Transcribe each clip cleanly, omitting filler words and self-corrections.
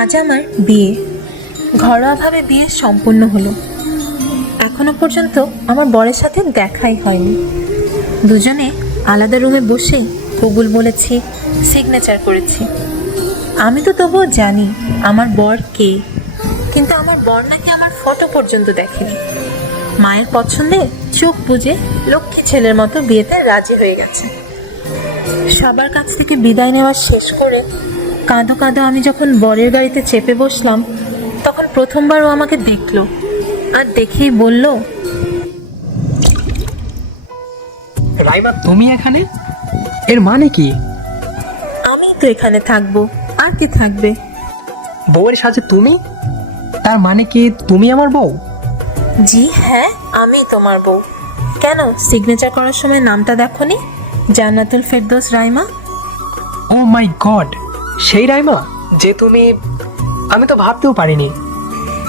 আজ আমার বিয়ে, ঘরোয়াভাবে বিয়ে সম্পূর্ণ হলো। এখনো পর্যন্ত আমার বরের সাথে দেখাই হয়নি। দুজনে আলাদা রুমে বসেই কবুল বলেছি, সিগনেচার করেছি। আমি তো তবুও জানি আমার বর কে, কিন্তু আমার বর নাকি আমার ফটো পর্যন্ত দেখেনি। মায়ের পছন্দে চোখ বুজে লক্ষ্মী ছেলের মতো বিয়েতে রাজি হয়ে গেছে। সবার কাছ থেকে বিদায় নেওয়া শেষ করে কাঁদো কাঁদো আমি যখন বরের গাড়িতে চেপে বসলাম, তখন প্রথমবার ও আমাকে দেখলো আর দেখেই বলল, রাইমা তুমি এখানে? এর মানে কি? আমি তো এখানে থাকবো, আর কি থাকবে? বউয়ের সাজে তুমি? তার মানে কি তুমি আমার বউ? জি হ্যাঁ, আমি তোমার বউ। কেন, সিগনেচার করার সময় নামটা দেখোনি? জান্নাতুল ফেরদৌস রাইমা। ও মাই গড, সেই রাইমা যে তুমি... আমি তো ভাবতেও পারিনি।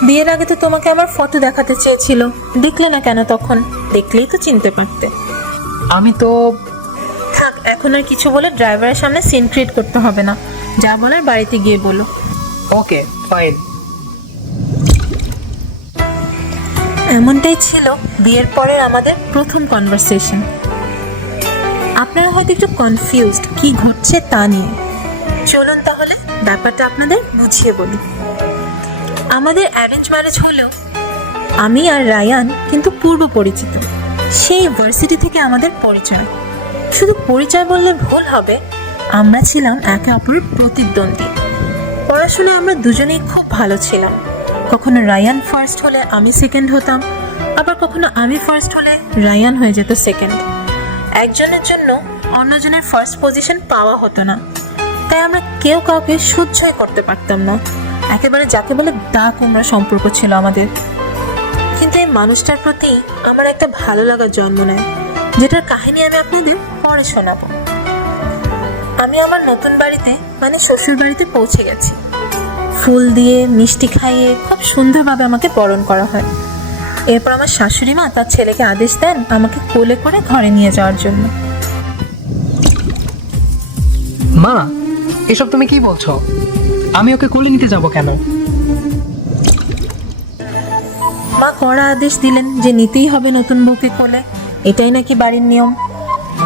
বিয়ের আগে তো তোমাকে আমার ফটো দেখাতে চেয়েছিল, দেখলে না কেন? তখন দেখলেই তো চিনতে পারতে। আমি তো... থাক, এখন আর কিছু বলে ড্রাইভারের সামনে সিন ক্রিয়েট করতে হবে না। যা বলার বাড়িতে গিয়ে বলো। Okay fine. এমনটাই ছিল বিয়ের পরের আমাদের প্রথম কনভারসেশন। আপনারা হয়তো একটু কনফিউজড কি ঘটছে তা নিয়ে। চলুন তাহলে ব্যাপারটা আপনাদের বুঝিয়ে বলি। আমাদের অ্যারেঞ্জ ম্যারেজ হলেও আমি আর রায়ান কিন্তু পূর্ব পরিচিত। সেই ভার্সিটি থেকে আমাদের পরিচয়। শুধু পরিচয় বললে ভুল হবে, আমরা ছিলাম একে অপরের প্রতিদ্বন্দ্বী। পড়াশোনায় আমরা দুজনেই খুব ভালো ছিলাম। কখনো রায়ান ফার্স্ট হলে আমি সেকেন্ড হতাম, আবার কখনো আমি ফার্স্ট হলে রায়ান হয়ে যেত সেকেন্ড। একজনের জন্য অন্যজনের ফার্স্ট পজিশন পাওয়া হতো না, তাই আমরা কেউ কাউকে সহ্যই করতে পারতাম না। একেবারে যাকে বলে দা কুমড়া সম্পর্ক ছিল আমাদের। কিন্তু এই মানুষটার প্রতি আমার একটা ভালো লাগা জন্ম নেয়, যেটার কাহিনী আমি আপনাদের পরে শোনাবো। আমি আমার নতুন বাড়িতে মানে শ্বশুর বাড়িতে পৌঁছে গেছি। ফুল দিয়ে মিষ্টি খাইয়ে খুব সুন্দরভাবে আমাকে বরণ করা হয়। এরপর আমার শাশুড়ি মা তার ছেলেকে আদেশ দেন আমাকে কোলে করে ঘরে নিয়ে যাওয়ার জন্য। মা, এসব তুমি কি বলছো? আমি ওকে কোলে নিতে যাব কেন? মা কড়া আদেশ দিলেন যে নিতেই হবে নতুন বউকে কোলে, এটাই নাকি বাড়ির নিয়ম।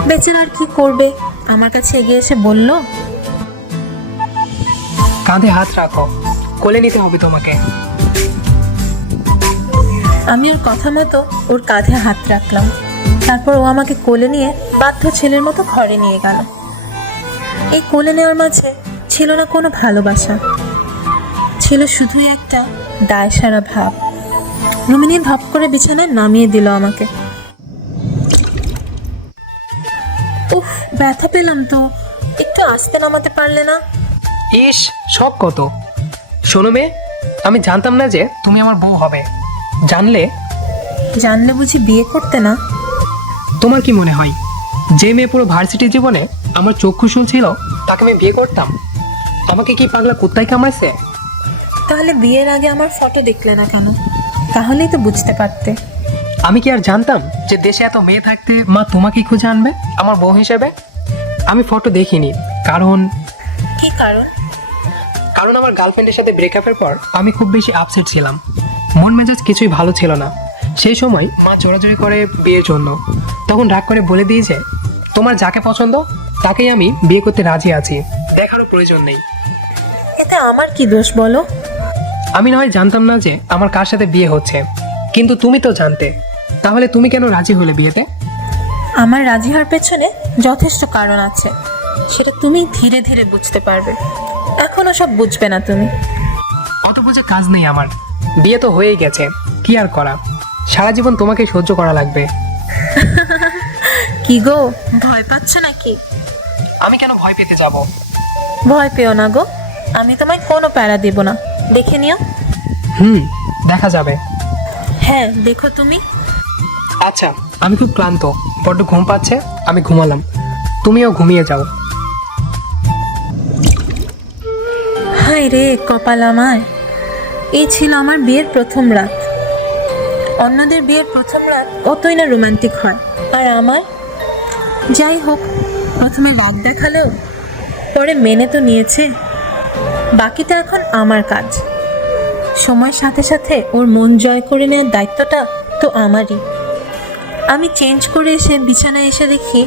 বেচারা আর কি করবে, আমার কাছে এগিয়ে এসে বলল, কাঁধে হাত রাখো, কোলে নিতে হবে তোমাকে। আমি ওর কথা মতো ওর কাঁধে হাত রাখলাম। তারপর ও আমাকে কোলে নিয়ে বাধ্য ছেলের মতো ঘরে নিয়ে গেল। এই কোলে নেওয়ার মাঝে ছিল না কোনো ভালোবাসা, ছিল শুধুই একটা দায়সারা ভাব। রুমে নিয়ে ধপ করে বিছানায় নামিয়ে দিল আমাকে। উফ, ব্যথা পেলাম তো, একটু আস্তে নামাতে পারলে না? ইস, শখ কত! শোনো মেয়ে, আমি জানতাম না যে তুমি আমার বউ হবে। জানলে বুঝি বিয়ে করতে না? তোমার কি মনে হয় যে মেয়ে পুরো ভার্সিটি জীবনে আমার চক্ষু শুনছিল তাকে আমি বিয়ে করতাম? আমাকে কি পাগলা কুত্তায় কামড়াইছে? তাহলে বিয়ের আগে আমার ফটো দেখলে না কেন? তাহলেই তো বুঝতে পারতে। আমি কি আর জানতাম যে দেশে এত মেয়ে থাকতে মা তোমাকেই খুঁজে আনবে আমার বউ হিসেবে? আমি ফটো দেখিনি, কারণ কি কারণ? কারণ আমার গার্লফ্রেন্ডের সাথে ব্রেকআপের পর আমি খুব বেশি আপসেট ছিলাম। মন মেজাজ কিছুই ভালো ছিল না। সেই সময় মা জোরাজোরি করে বিয়ের জন্য। তখন রাগ করে বলে দিয়েছে, তোমার যাকে পছন্দ তাকেই আমি বিয়ে করতে রাজি আছি, দেখারও প্রয়োজন নেই। এতে আমার কি দোষ বলো? আমি না হয় জানতাম না যে আমার কার সাথে বিয়ে হচ্ছে, কিন্তু তুমি তো জানতে। তাহলে তুমি কেন রাজি হলে বিয়েতে? আমার রাজি হওয়ার পেছনে যথেষ্ট কারণ আছে, সেটা তুমি ধীরে ধীরে বুঝতে পারবে। এখনো সব বুঝবে না তুমি। অত বুঝে কাজ নেই আমার, বিয়ে তো হয়েই গেছে, কি আর করা? সারা জীবন তোমাকে সহ্য করা লাগবে। কি গো, ভয় পাচ্ছ নাকি? আমি কেন ভয় পেতে যাব? ভয় পেও না গো, আমি তোমায় কোনো প্যারা দেব না, দেখে নিও। দেখা যাবে। হ্যাঁ দেখো তুমি। আচ্ছা, আমি খুব ক্লান্ত, বড্ড ঘুম পাচ্ছে, আমি ঘুমালাম, তুমিও ঘুমিয়ে যাও। হায় রে কপাল আমার, এই ছিল আমার বিয়ের প্রথম রাত। অন্যদের বিয়ের প্রথম রাত কতই না রোমান্টিক হয়, আর আমার, যাই হোক, প্রথমে রাগ দেখালেও পরে মেনে তো নিয়েছে। বাকিটা এখন আমার কাজ। সময়ের সাথে সাথে ওর মন জয় করে নেওয়ার দায়িত্বটা তো আমারই। আমি চেঞ্জ করে এসে বিছানায় এসে দেখি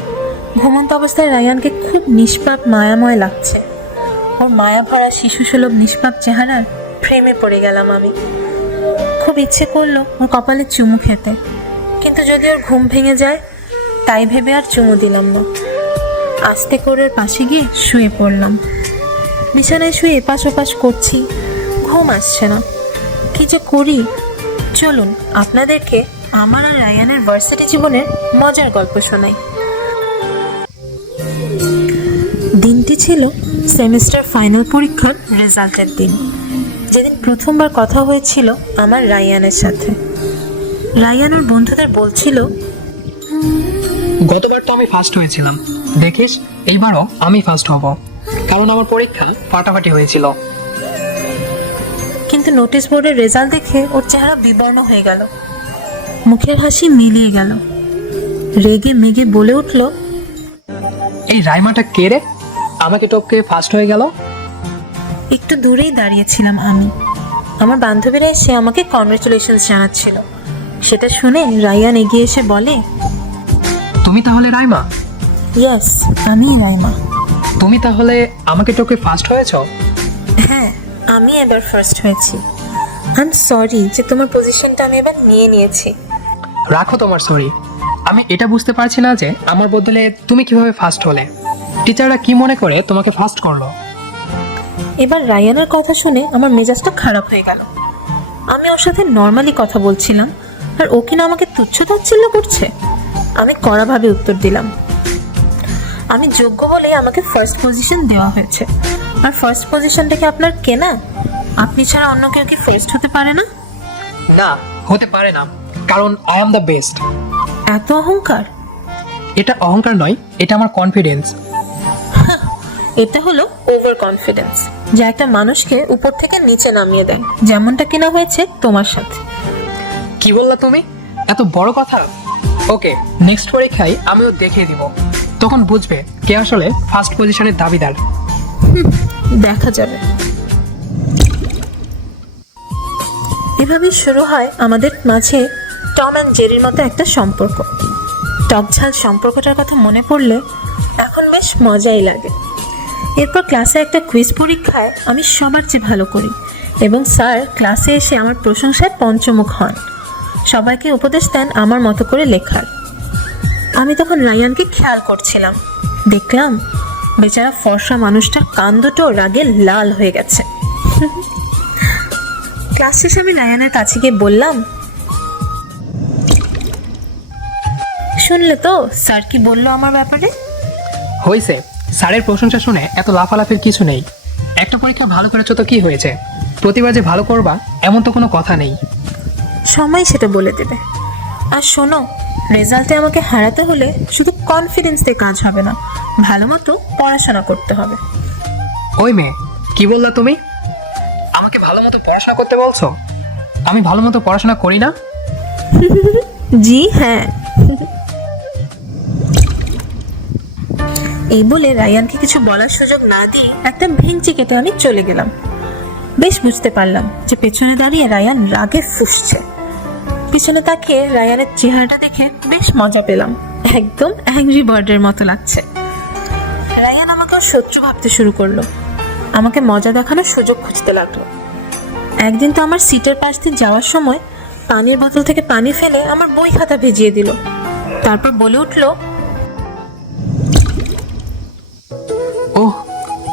ঘুমন্ত অবস্থায় রায়ানকে খুব নিষ্পাপ মায়াময় লাগছে। ওর মায়া ভরা শিশুসুলভ নিষ্পাপ চেহারার প্রেমে পড়ে গেলাম আমি। খুব ইচ্ছে করলো ওর কপালে চুমু খেতে, কিন্তু যদি ওর ঘুম ভেঙে যায় তাই ভেবে আর চুমু দিলাম না। আস্তে করে ওর পাশে গিয়ে শুয়ে পড়লাম। বিছানায় শুয়ে এপাশ ওপাশ করছি, ঘুম আসছে না। কি যে করি, চলুন আপনাদেরকে আমার আর রায়ানের ভার্সিটি জীবনের মজার গল্প শোনাই। দিনটি ছিল সেমিস্টার ফাইনাল পরীক্ষার রেজাল্টের দিন, যেদিন প্রথমবার কথা হয়েছিল আমার রায়ানের সাথে। রায়ান ওর বন্ধুদের বলছিল, গতবার তো আমি ফার্স্ট হয়েছিলাম, দেখিস এইবারও আমি ফার্স্ট হব, কারণ আমার পরীক্ষা ফাটাফাটি হয়েছিল। কিন্তু নোটিশ বোর্ডের রেজাল্ট দেখে ওর চেহারা বিবর্ণ হয়ে গেল, মুখের হাসি মিলিয়ে গেল। রেগে মেগে বলে উঠল, এই রাইমাটা কে রে, আমাকে টপকে ফার্স্ট হয়ে গেল? একটু দূরেই দাঁড়িয়েছিলাম আমি। আমার বান্ধবীরা এসে আমাকে কংগ্রেচুলেশনস জানাচ্ছিল। সেটা শুনে রায়ান এগিয়ে এসে বলে, তুমি তাহলে রাইমা? ইয়েস, আমি রাইমা। তুমি তাহলে আমাকে টপকে ফার্স্ট হয়েছো? হ্যাঁ, আমি এবার ফার্স্ট হয়েছি। আই এম সরি যে তোমার পজিশনটা আমি এবার নিয়ে নিয়েছি। রাখো তোমার সরি। আমি এটা বুঝতে পারছি না যে আমার বদলে তুমি কিভাবে ফার্স্ট হলে। টিচাররা কি মনে করে তোমাকে ফার্স্ট করলো? এবার রায়ানের কথা শুনে আমার মেজাজটা খারাপ হয়ে গেল। আমি ওর সাথে নর্মালি কথা বলছিলাম, আর ও কিনা আমাকে তুচ্ছ তাচ্ছিল্য করছে। আমি কড়াভাবে উত্তর দিলাম, আমি যোগ্য বলেই আমাকে ফার্স্ট পজিশন দেওয়া হয়েছে। আর ফার্স্ট পজিশনটা কি আপনার কেনা? আপনি ছাড়া অন্য কেউ কি ফার্স্ট হতে পারে না? না, হতে পারে না, কারণ আই অ্যাম দ্য বেস্ট। এত অহংকার? এটা অহংকার নয়, এটা আমার কনফিডেন্স। এটা হলো ওভার কনফিডেন্স, যা একটা মানুষকে উপর থেকে নিচে নামিয়ে দেয়, যেমনটা কিনা হয়েছে তোমার সাথে। কি বললা তুমি? এত বড় কথা? ওকে, নেক্সট পরীক্ষায় আমিও দেখিয়ে দিব, তখন বুঝবে কে আসলে ফার্স্ট পজিশনের দাবিদার। দেখা যাবে। এভাবেই শুরু হয় আমাদের মাঝে টম অ্যান্ড জেরির মতো একটা সম্পর্ক। টকঝাল সম্পর্কটার কথা মনে পড়লে এখন বেশ মজাই লাগে। এরপর ক্লাসে একটা কুইজ পরীক্ষায় আমি সবার চেয়ে ভালো করি, এবং স্যার ক্লাসে এসে আমার প্রশংসায় পঞ্চমুখ হন। সবাইকে উপদেশ দেন আমার মতো করে লেখার। আমি তখন রায়ানকে খেয়াল করছিলাম, দেখলাম বেচারা ফর্সা মানুষটার কান দুটো রাগে লাল হয়ে গেছে। ক্লাস শেষে আমি রায়ানের কাছে গিয়ে বললাম, শুনলে তো স্যার কি বললো আমার ব্যাপারে? হয়েছে, স্যারের প্রশংসা শুনে এত লাফালাফির কিছু নেই। একটা পরীক্ষা ভালো করেছো তো কি হয়েছে, প্রতিবার যে ভালো করবা এমন তো কোনো কথা নেই। সময় সেটা বলে দেবে। আর শোনো, রেজাল্টে আমাকে হারাতে হলে শুধু কনফিডেন্স দিয়ে কাজ হবে না, ভালো মতো পড়াশোনা করতে হবে। ওই মেয়ে, কি বললা তুমি? আমাকে ভালো মতো পড়াশোনা করতে বলছো? আমি ভালো মতো পড়াশোনা করি না? জি হ্যাঁ। এই বলে রায়ানকে কিছু বলার সুযোগ না দিয়ে একটা ভেঙচি কেটে আমি চলে গেলাম। বেশ বুঝতে পারলাম যে পেছনে দাঁড়িয়ে রায়ান রাগে ফুঁসছে। পিছনে তাকিয়ে রায়ানের চেহারাটা দেখে বেশ মজা পেলাম, একদম অ্যাংরি বার্ডের মতো লাগছে। রায়ান আমাকে শত্রু ভাবতে শুরু করলো, আমাকে মজা দেখানোর সুযোগ খুঁজতে লাগলো। একদিন তো আমার সিটের পাশ দিয়ে যাওয়ার সময় পানির বোতল থেকে পানি ফেলে আমার বই খাতা ভিজিয়ে দিল। তারপর বলে উঠলো, oh,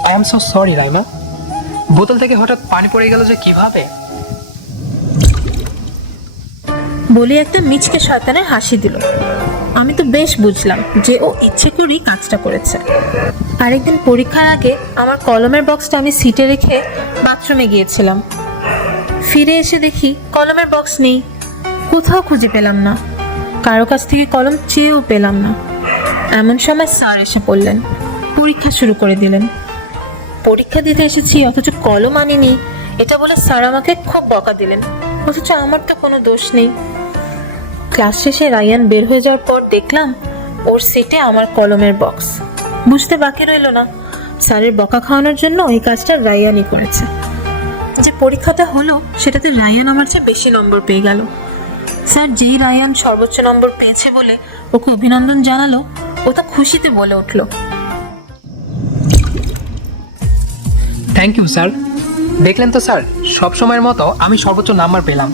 I am so sorry Raima. বোতল থেকে হঠাৎ পানি পড়ে গেল যে কিভাবে? বলে একটা মিচকে শয়তানের হাসি দিল। আমি তো বেশ বুঝলাম যে ও ইচ্ছে করেই কাজটা করেছে। আরেকদিন পরীক্ষার আগে আমার কলমের বক্সটা আমি সিটে রেখে বাথরুমে গিয়েছিলাম। ফিরে এসে দেখি কলমের বক্স নেই, কোথাও খুঁজে পেলাম না, কারো কাছ থেকে কলম চেয়েও পেলাম না। এমন সময় স্যার এসে পড়লেন, পরীক্ষা শুরু করে দিলেন। পরীক্ষা দিতে এসেছি অথচ কলম আনিনি, এটা বলে স্যার আমাকে খুব বকা দিলেন, অথচ আমার তো কোনো দোষ নেই। ক্লাস শেষে রায়ান বের হয়ে যাওয়ার পর দেখলাম ওর সিটে আমার কলমের বক্স। বুঝতে বাকি রইল না স্যারের বকা খাওয়ানোর জন্য এই কাজটা রায়ানই করেছে। যে পরীক্ষাটা হলো সেটাতে রায়ান আমার চেয়ে বেশি নম্বর পেয়ে গেল। স্যার যেই রায়ান সর্বোচ্চ নম্বর পেয়েছে বলে ওকে অভিনন্দন জানালো, ও তো খুশিতে বলে উঠলো, থ্যাংক ইউ স্যার। দেখলেন তো স্যার, সব সময়ের মতো আমি সর্বোচ্চ নাম্বার পেলাম।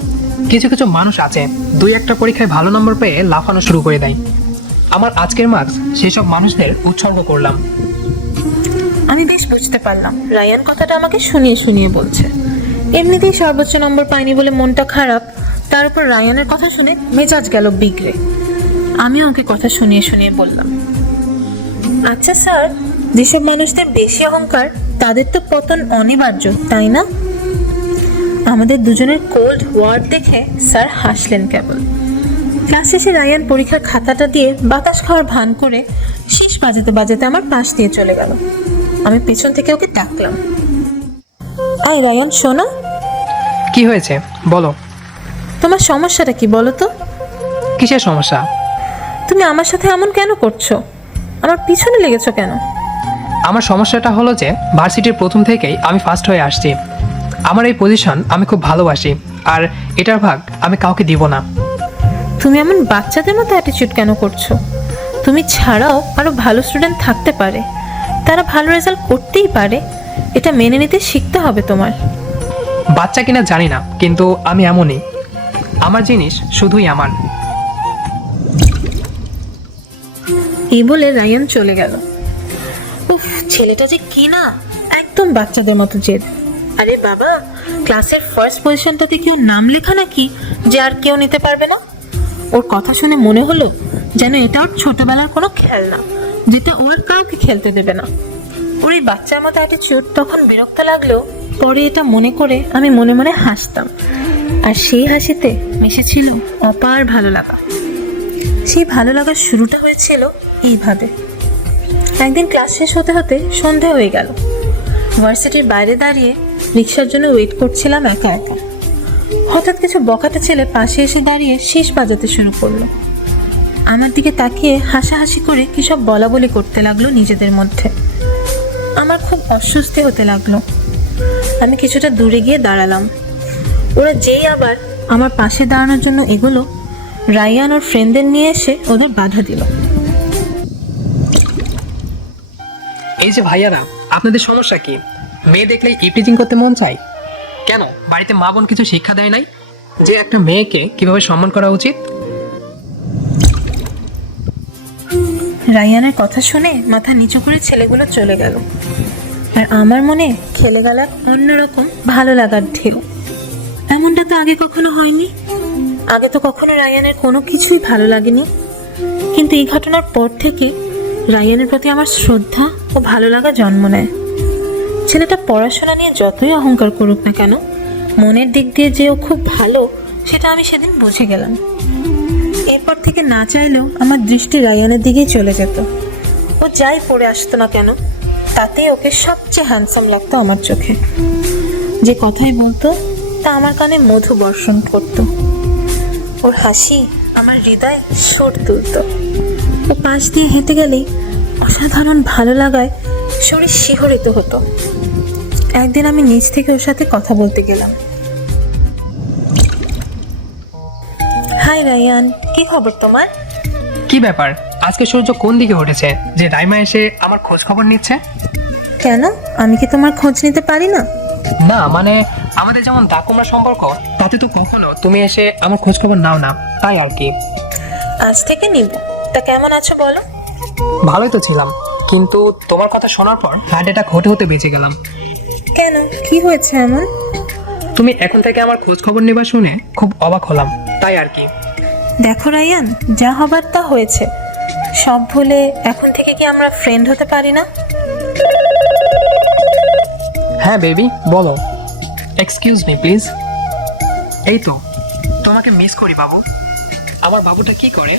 কিছু কিছু মানুষ আছে দুই একটা পরীক্ষায় ভালো নম্বর পেয়ে লাফানো শুরু করে দেয়। আমার আজকের মার্কস সেসব মানুষদের উৎসর্গ করলাম। আমি বেশ বুঝতে পারলাম রায়ান কথাটা আমাকে শুনিয়ে শুনিয়ে বলছে। এমনিতেই সর্বোচ্চ নম্বর পাইনি বলে মনটা খারাপ, তার উপর রায়ানের কথা শুনে মেজাজ গেল বিগড়ে। আমিও ওকে কথা শুনিয়ে শুনিয়ে বললাম, আচ্ছা স্যার, যেসব মানুষদের বেশি অহংকার তাদের তো পতন অনিবার্য, তাই না? আমাদের দুজনের কোল্ড ওয়ার্ড দেখে স্যার হাসলেন কেবল। ক্লাস শেষে রায়ান পরীক্ষার খাতাটা দিয়ে বাতাস খাওয়ার ভান করে শেষ বাজাতে বাজাতে আমার পাশ দিয়ে চলে গেল। আমি পেছন থেকে ওকে ডাকলাম, আয় রায়ান শোনা। কি হয়েছে বলো। তোমার সমস্যাটা কি বলো তো? কিসের সমস্যা? তুমি আমার সাথে এমন কেন করছো? আমার পিছনে লেগেছো কেন? আমার সমস্যাটা হলো যে ভার্সিটির প্রথম থেকেই আমি ফার্স্ট হয়ে আসছি। আমার এই পজিশন আমি খুব ভালোবাসি, আর এটার ভাগ আমি কাউকে দিব না। তুমি এমন বাচ্চাদের মতো অ্যাটিটিউড কেন করছো? তুমি ছাড়াও আরো ভালো স্টুডেন্ট থাকতে পারে, তারা ভালো রেজাল্ট করতেই পারে, এটা মেনে নিতে শিখতে হবে তোমার। বাচ্চা কিনা জানি না, কিন্তু আমি এমনই। আমার জিনিস শুধুই আমার। এই বলে রায়ান চলে গেল। উফ, ছেলেটা যে কি না, একদম বাচ্চাদের মতো জেদ। আরে বাবা, ক্লাসের ফার্স্ট পজিশনটাতে কেউ নাম লেখা নাকি যে আর কেউ নিতে পারবে না? ওর কথা শুনে মনে হলো যেন এটা ওর ছোটবেলার কোনো খেলনা, যেটা ও আর কাউকে খেলতে দেবে না। ওর এই বাচ্চার মতো অ্যাটিটিউড তখন বিরক্ত লাগলেও পরে এটা মনে করে আমি মনে মনে হাসতাম, আর সেই হাসিতে মিশেছিল অপার ভালো লাগা। সেই ভালো লাগার শুরুটা হয়েছিল এইভাবে। একদিন ক্লাস শেষ হতে হতে সন্ধ্যা হয়ে গেল। ভার্সিটির বাইরে দাঁড়িয়ে রিক্সার জন্য ওয়েট করছিলাম একা একা। হঠাৎ কিছু বকাটে ছেলে পাশে এসে দাঁড়িয়ে শীষ বাজাতে শুরু করলো। আমার দিকে তাকিয়ে হাসাহাসি করে কী সব বলা বলি করতে লাগলো নিজেদের মধ্যে। আমার খুব অস্বস্তি হতে লাগলো। আমি কিছুটা দূরে গিয়ে দাঁড়ালাম। ওরা যেই আবার আমার পাশে দাঁড়ানোর জন্য এগোলো, রায়ান ওর ফ্রেন্ডদের নিয়ে এসে ওদের বাধা দিল। এই যে ভাইয়ারা, আপনাদের সমস্যা কি? মেয়ে দেখলেই ইপটিজিং করতে মন চায় কেন? বাড়িতে মা বোন কিছু শিক্ষা দেয় নাই যে একটা মেয়েকে কিভাবে সম্মান করা উচিত? রায়ানের কথা শুনে মাথা নিচু করে ছেলেগুলো চলে গেল, আর আমার মনে খেলে গেল এক অন্যরকম ভালো লাগার ঢেউ। এমনটা তো আগে কখনো হয়নি। আগে তো কখনো রায়ানের কোনো কিছুই ভালো লাগেনি, কিন্তু এই ঘটনার পর থেকে রায়ানের প্রতি আমার শ্রদ্ধা ও ভালো লাগা জন্ম নেয়। ছেলেটা পড়াশোনা নিয়ে যতই অহংকার করুক না কেন, মনের দিক দিয়ে যে ও খুব ভালো সেটা আমি সেদিন বুঝে গেলাম। এরপর থেকে না চাইলেও আমার দৃষ্টি রায়ানের দিকেই চলে যেত। ও যাই পড়ে আসতো না কেন, তাতেই ওকে সবচেয়ে হ্যান্ডসাম লাগতো আমার চোখে। যে কথাই বলতো তা আমার কানে মধু বর্ষণ করতো। ওর হাসি আমার হৃদয় সুর তুলত। ও পাশ দিয়ে হেঁটে গেলেই অসাধারণ ভালো লাগায় শরীর শিহরিত হতো। একদিন আমি নিজ থেকে ওর সাথে কথা বলতে গেলাম। হাই রায়ান, কি খবর তোমার? কি ব্যাপার, আজকে সূর্য কোন দিকে উঠেছে যে রাইমা এসে আমার খোঁজ খবর নিচ্ছে? কেন, আমি কি তোমার খোঁজ নিতে পারি না? না মানে, আমাদের যেমন দাকুমরা সম্পর্ক, তাতে তো কখনো তুমি এসে আমার খোঁজ খবর নাও না, তাই আর কি। আজ থেকে নিব। তা কেমন আছো বলো? ভালোই তো ছিলাম, কিন্তু তোমার কথা শোনার পর হার্ট অ্যাটাক হতে হতে বেঁচে গেলাম। কেন, কি হয়েছে এমন? তুমি এখন থেকে আমার খোঁজ খবর নেবা শুনে খুব অবাক হলাম, তাই আর কি। দেখো রায়ান, যা হবার তা হয়েছে। সব ভুলে এখন থেকে কি আমরা ফ্রেন্ড হতে পারি না? হ্যাঁ বেবি, বলো। Excuse me please. এই তো, তোমাকে মিস করি বাবু। আমার বাবুটা কি করে?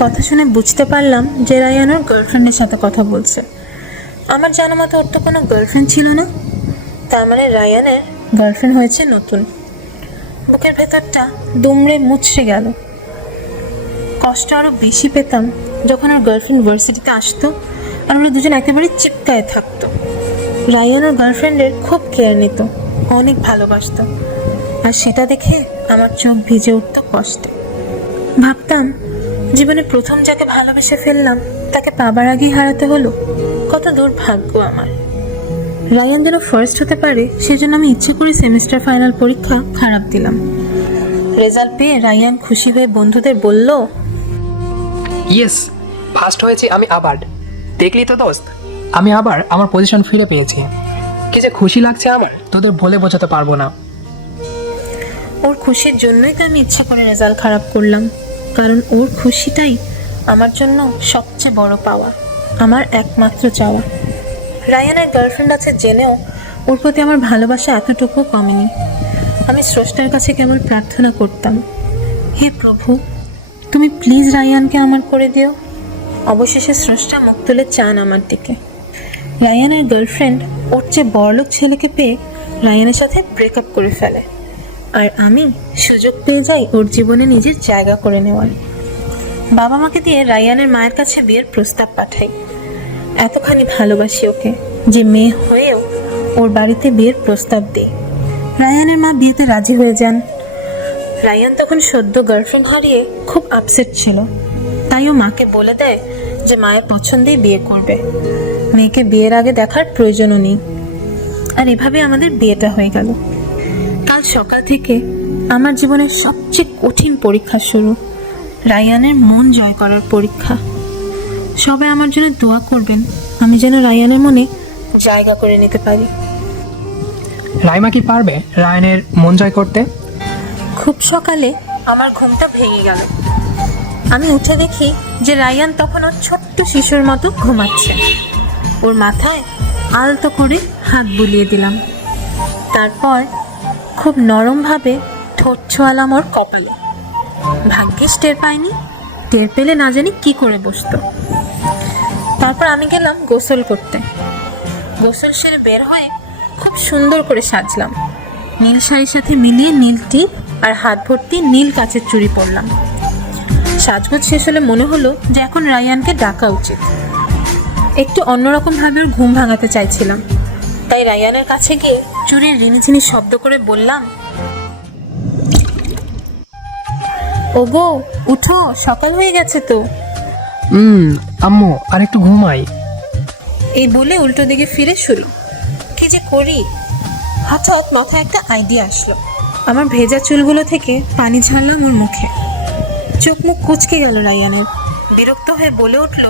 কথা শুনে বুঝতে পারলাম যে রায়ান ওর গার্লফ্রেন্ডের সাথে কথা বলছে। আমার জানা মতো ওর তো কোনো গার্লফ্রেন্ড ছিল না। তার মানে রায়ানের গার্লফ্রেন্ড হয়েছে নতুন। বুকের ভেতরটা দুমড়ে মুচড়ে গেল। কষ্ট আরও বেশি পেতাম যখন আর গার্লফ্রেন্ড ভার্সিটিতে আসতো আর আমরা দুজন একেবারে চিপকায় থাকতো। রায়ান ওর গার্লফ্রেন্ডের খুব কেয়ার নিত, অনেক ভালোবাসতো, আর সেটা দেখে আমার চোখ ভিজে উঠত কষ্টে। ভাবতাম জীবনে প্রথম যাকে ভালোবেসে ফেললাম তাকে পাবার আগেই হারাতে হলো, কত দুর্ভাগ্য আমার। রায়ান যেন ফার্স্ট হতে পারে সেজন্য আমি ইচ্ছে করে সেমিস্টার ফাইনাল পরীক্ষা খারাপ দিলাম। রেজাল্ট পেয়ে রায়ান খুশি হয়ে বন্ধুদের বলল, ইয়েস, ফার্স্ট হয়েছি আমি আবার। দেখলি তো দোস্ত, আমি আবার আমার পজিশন ফিরে পেয়েছি। কি যে খুশি লাগছে আমার, তোদের বলে বোঝাতে পারবো না। ওর খুশির জন্যই তো আমি ইচ্ছে করে রেজাল্ট খারাপ করলাম, কারণ ওর খুশিটাই আমার জন্য সবচেয়ে বড় পাওয়া, আমার একমাত্র চাওয়া। রায়ানের গার্লফ্রেন্ড আছে জেনেও ওর প্রতি আমার ভালোবাসা এতটুকু কমেনি। আমি স্রষ্টার কাছে কেমন প্রার্থনা করতাম, হে প্রভু, তুমি প্লিজ রায়ানকে আমার করে দিও। অবশেষে স্রষ্টা মুখ তুলে চান আমার দিকে। রায়ানের গার্লফ্রেন্ড ওর চেয়ে বড়লোক ছেলেকে পেয়ে রায়ানের সাথে ব্রেকআপ করে ফেলে, আর আমি সুযোগ পেয়ে যাই ওর জীবনে নিজের জায়গা করে নেওয়ার। বাবা মাকে দিয়ে রায়ানের মায়ের কাছে বিয়ের প্রস্তাব পাঠাই। এতখানি ভালোবাসি ওকে যে মেয়ে হয়েও ওর বাড়িতে বিয়ের প্রস্তাব দিই। রায়ানের মা বিয়েতে রাজি হয়ে যান। রায়ান তখন সদ্য গার্লফ্রেন্ড হারিয়ে খুব আপসেট ছিল, তাই ও মাকে বলে দেয় যে মায়ের পছন্দেই বিয়ে করবে, মেয়েকে বিয়ের আগে দেখার প্রয়োজনও নেই। আর এভাবে আমাদের বিয়েটা হয়ে গেল। কাল সকাল থেকে আমার জীবনের সবচেয়ে কঠিন পরীক্ষা শুরু, রায়ানের মন জয় করার পরীক্ষা। সবাই আমার জন্য দোয়া করবেন, আমি যেন রায়ানের মনে জায়গা করে নিতে পারি। রাইমা কি পারবে রায়ানের মন জয় করতে? খুব সকালে আমার ঘুমটা ভেঙে গেল। আমি উঠে দেখি যে রায়ান তখন ওর ছোট্ট শিশুর মতো ঘুমাচ্ছে। ওর মাথায় আলতো করে হাত বুলিয়ে দিলাম, তারপর খুব নরমভাবে ঠোঁট ছোঁয়ালাম ওর কপালে। ভাগ্যিস টের পাইনি, টের পেলে না জানি কি করে বসতো। তারপর আমি গেলাম গোসল করতে। গোসল সেরে বের হয়ে খুব সুন্দর করে সাজলাম। নীল শাড়ির সাথে মিলিয়ে নীল টিপ আর হাত ভর্তি নীল কাচের চুড়ি পরলাম। সাজগোজ শেষ হলে মনে হলো যে এখন রায়ানকে ডাকা উচিত। একটু অন্যরকমভাবে ওর ঘুম ভাঙাতে চাইছিলাম, তাই রায়ানের কাছে গিয়ে চুড়ির রিনিঝিনি শব্দ করে বললাম, ওগো উঠো, সকাল হয়ে গেছে তো। আম্মু আর একটু ঘুমাই। এই বলে উল্টো দিকে ফিরে শুরু। কি যে করি, হঠাৎ মাথায় একটা আইডিয়া আসলো। আমার ভেজা চুলগুলো থেকে পানি ঝাড়লাম ওর মুখে। চোখ মুখ কুঁচকে গেল রায়ানের। বিরক্ত হয়ে বলে উঠল,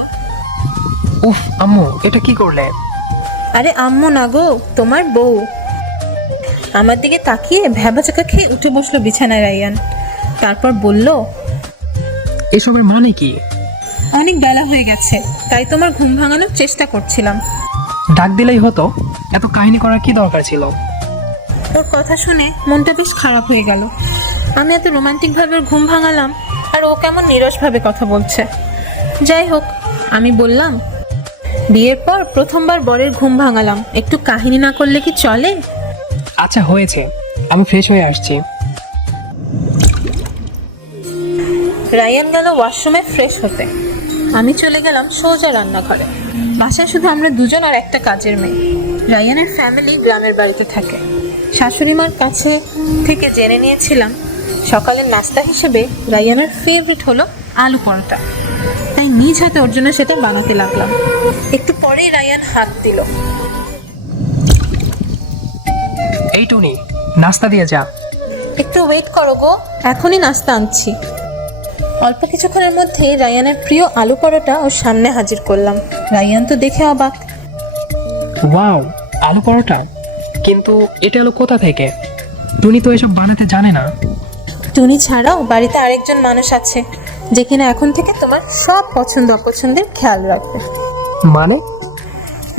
উফ আম্মু, এটা কি করলে? আরে আম্মু না গো, তোমার বউ। আমার দিকে তাকিয়ে ভ্যাবাচাকা খেয়ে উঠে বসলো বিছানায় রায়ান। তারপর বলল, এসবের মানে কি? অনেক বেলা হয়ে গেছে, তাই তোমার ঘুম ভাঙানোর চেষ্টা করছিলাম। ডাক দিলেই হতো, এত কাহিনী করার কি দরকার ছিল? ওর কথা শুনে মনটা বেশ খারাপ হয়ে গেল। আমি এত রোমান্টিকভাবে ওর ঘুম ভাঙালাম, আর ও কেমন নিরসভাবে কথা বলছে। যাই হোক, আমি বললাম, বিয়ের পর প্রথমবার বরের ঘুম ভাঙালাম, একটু কাহিনী না করলে কি চলে? আচ্ছা হয়েছে, আমি ফ্রেশ হয়ে আসছি। রায়ান গেল ওয়াশরুমে ফ্রেশ হতে। আমি চলে গেলাম সোজা রান্নাঘরে। বাসায় শুধু আমরা দুজন আর একটা কাজের মেয়ে। রায়ানের ফ্যামিলি গ্রামের বাড়িতে থাকে। শাশুড়ি মার কাছে থেকে জেনে নিয়েছিলাম সকালের নাস্তা হিসেবে রায়ানের ফেভারিট হলো আলু পরোটা, তাই নিজ হাতে ওর জন্য সেটা বানাতে লাগলাম। একটু পরেই রায়ান হাত দিল। এই টুনি, নাস্তা দিয়ে যা। একটু ওয়েট করো গো, এখনই নাস্তা আনছি। অল্প কিছুক্ষণের মধ্যেই রায়ানের প্রিয় আলু পরোটা ওর সামনে হাজির করলাম। রায়ান তো দেখে অবাক। ওয়াও, আলু পরোটা? কিন্তু এটা এলো কোথা থেকে? টুনি তো এসব বানাতে জানে না। টুনি ছাড়াও বাড়িতে আরেকজন মানুষ আছে যে কিনা এখন থেকে তোমার সব পছন্দ অপছন্দের খেয়াল রাখবে।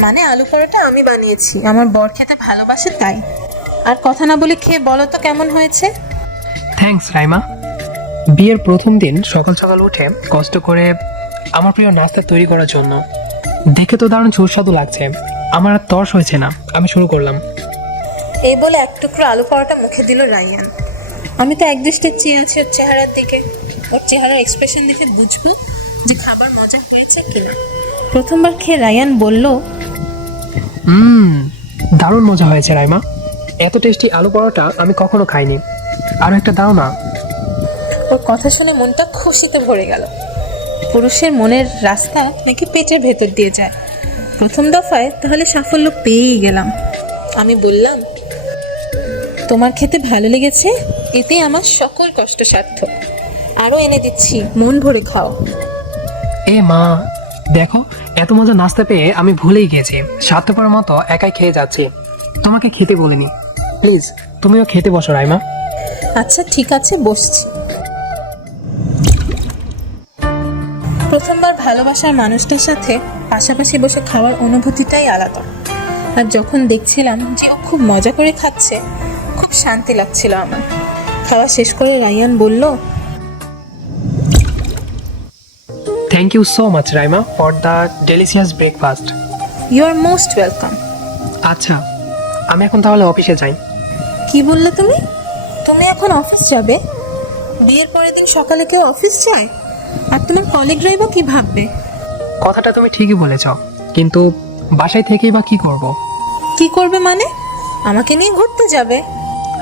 মানে আলু পরোটা আমি বানিয়েছি, আমার বর খেতে ভালোবাসে তাই। আর কথা না বলে খেয়ে বলো তো কেমন হয়েছে। থ্যাঙ্কস রাইমা। বিয়ের প্রথম দিন সকাল সকাল উঠে কষ্ট করে আমার প্রিয় নাস্তা তৈরি করার জন্য। দেখে তো দারুণ সুস্বাদু লাগছে। আমার আর তর্স হয়েছে না, আমি শুরু করলাম। এই বলে এক টুকরো আলু পরোটা মুখে দিল রায়ান। আমি তো একদৃষ্টে চেয়ে আছি ওর চেহারার দিকে। ওর চেহারার এক্সপ্রেশন দেখে বুঝবো যে খাবার মজা হয়েছে কিনা। প্রথমবার খেয়ে রায়ান বলল, দারুণ মজা হয়েছে রাইমা। এত টেস্টি আলু পরোটা আমি কখনো খাইনি। আরও একটা দাও না। ওর কথা শুনে মনটা খুশিতে ভরে গেল। পুরুষের মনের রাস্তা নাকি পেটের ভেতর দিয়ে যায়। প্রথম দফায় তাহলে সাফল্য পেয়েই গেলাম। আমি বললাম, তোমার খেতে ভালো লেগেছে, এতে আমার সকল কষ্ট সার্থক। আরও এনে দিচ্ছি, মন ভরে খাও। এ মা, দেখো এত মজা নাস্তা পেয়ে আমি ভুলেই গেছি। স্বার্থপর মতো একাই খেয়ে যাচ্ছি, তোমাকে খেতে বলিনি। প্লিজ তুমিও খেতে বসো রাইমা। আচ্ছা ঠিক আছে, বসছি। প্রথমবার ভালোবাসার মানুষটার সাথে পাশাপাশি বসে খাওয়ার অনুভূতিটাই আলাদা। আর যখন দেখছিলাম যে ও খুব মজা করে খাচ্ছে, খুব শান্তি লাগছিল আমার। খাওয়া শেষ করে রায়ান বলল, thank you so much Raima for the delicious breakfast. You are most welcome. আচ্ছা, আমি এখন তাহলে অফিসে যাই। কি বললে তুমি? তুমি এখন অফিস যাবে? বিয়ের পরের দিন সকালে কেউ অফিস যায়? আর তোমার কলিগরাই বা কি ভাববে? কথাটা তুমি ঠিকই বলেছ, কিন্তু বাসায় থেকেই বা কি করব? কি করবে মানে? আমাকে নিয়ে ঘুরতে যাবে?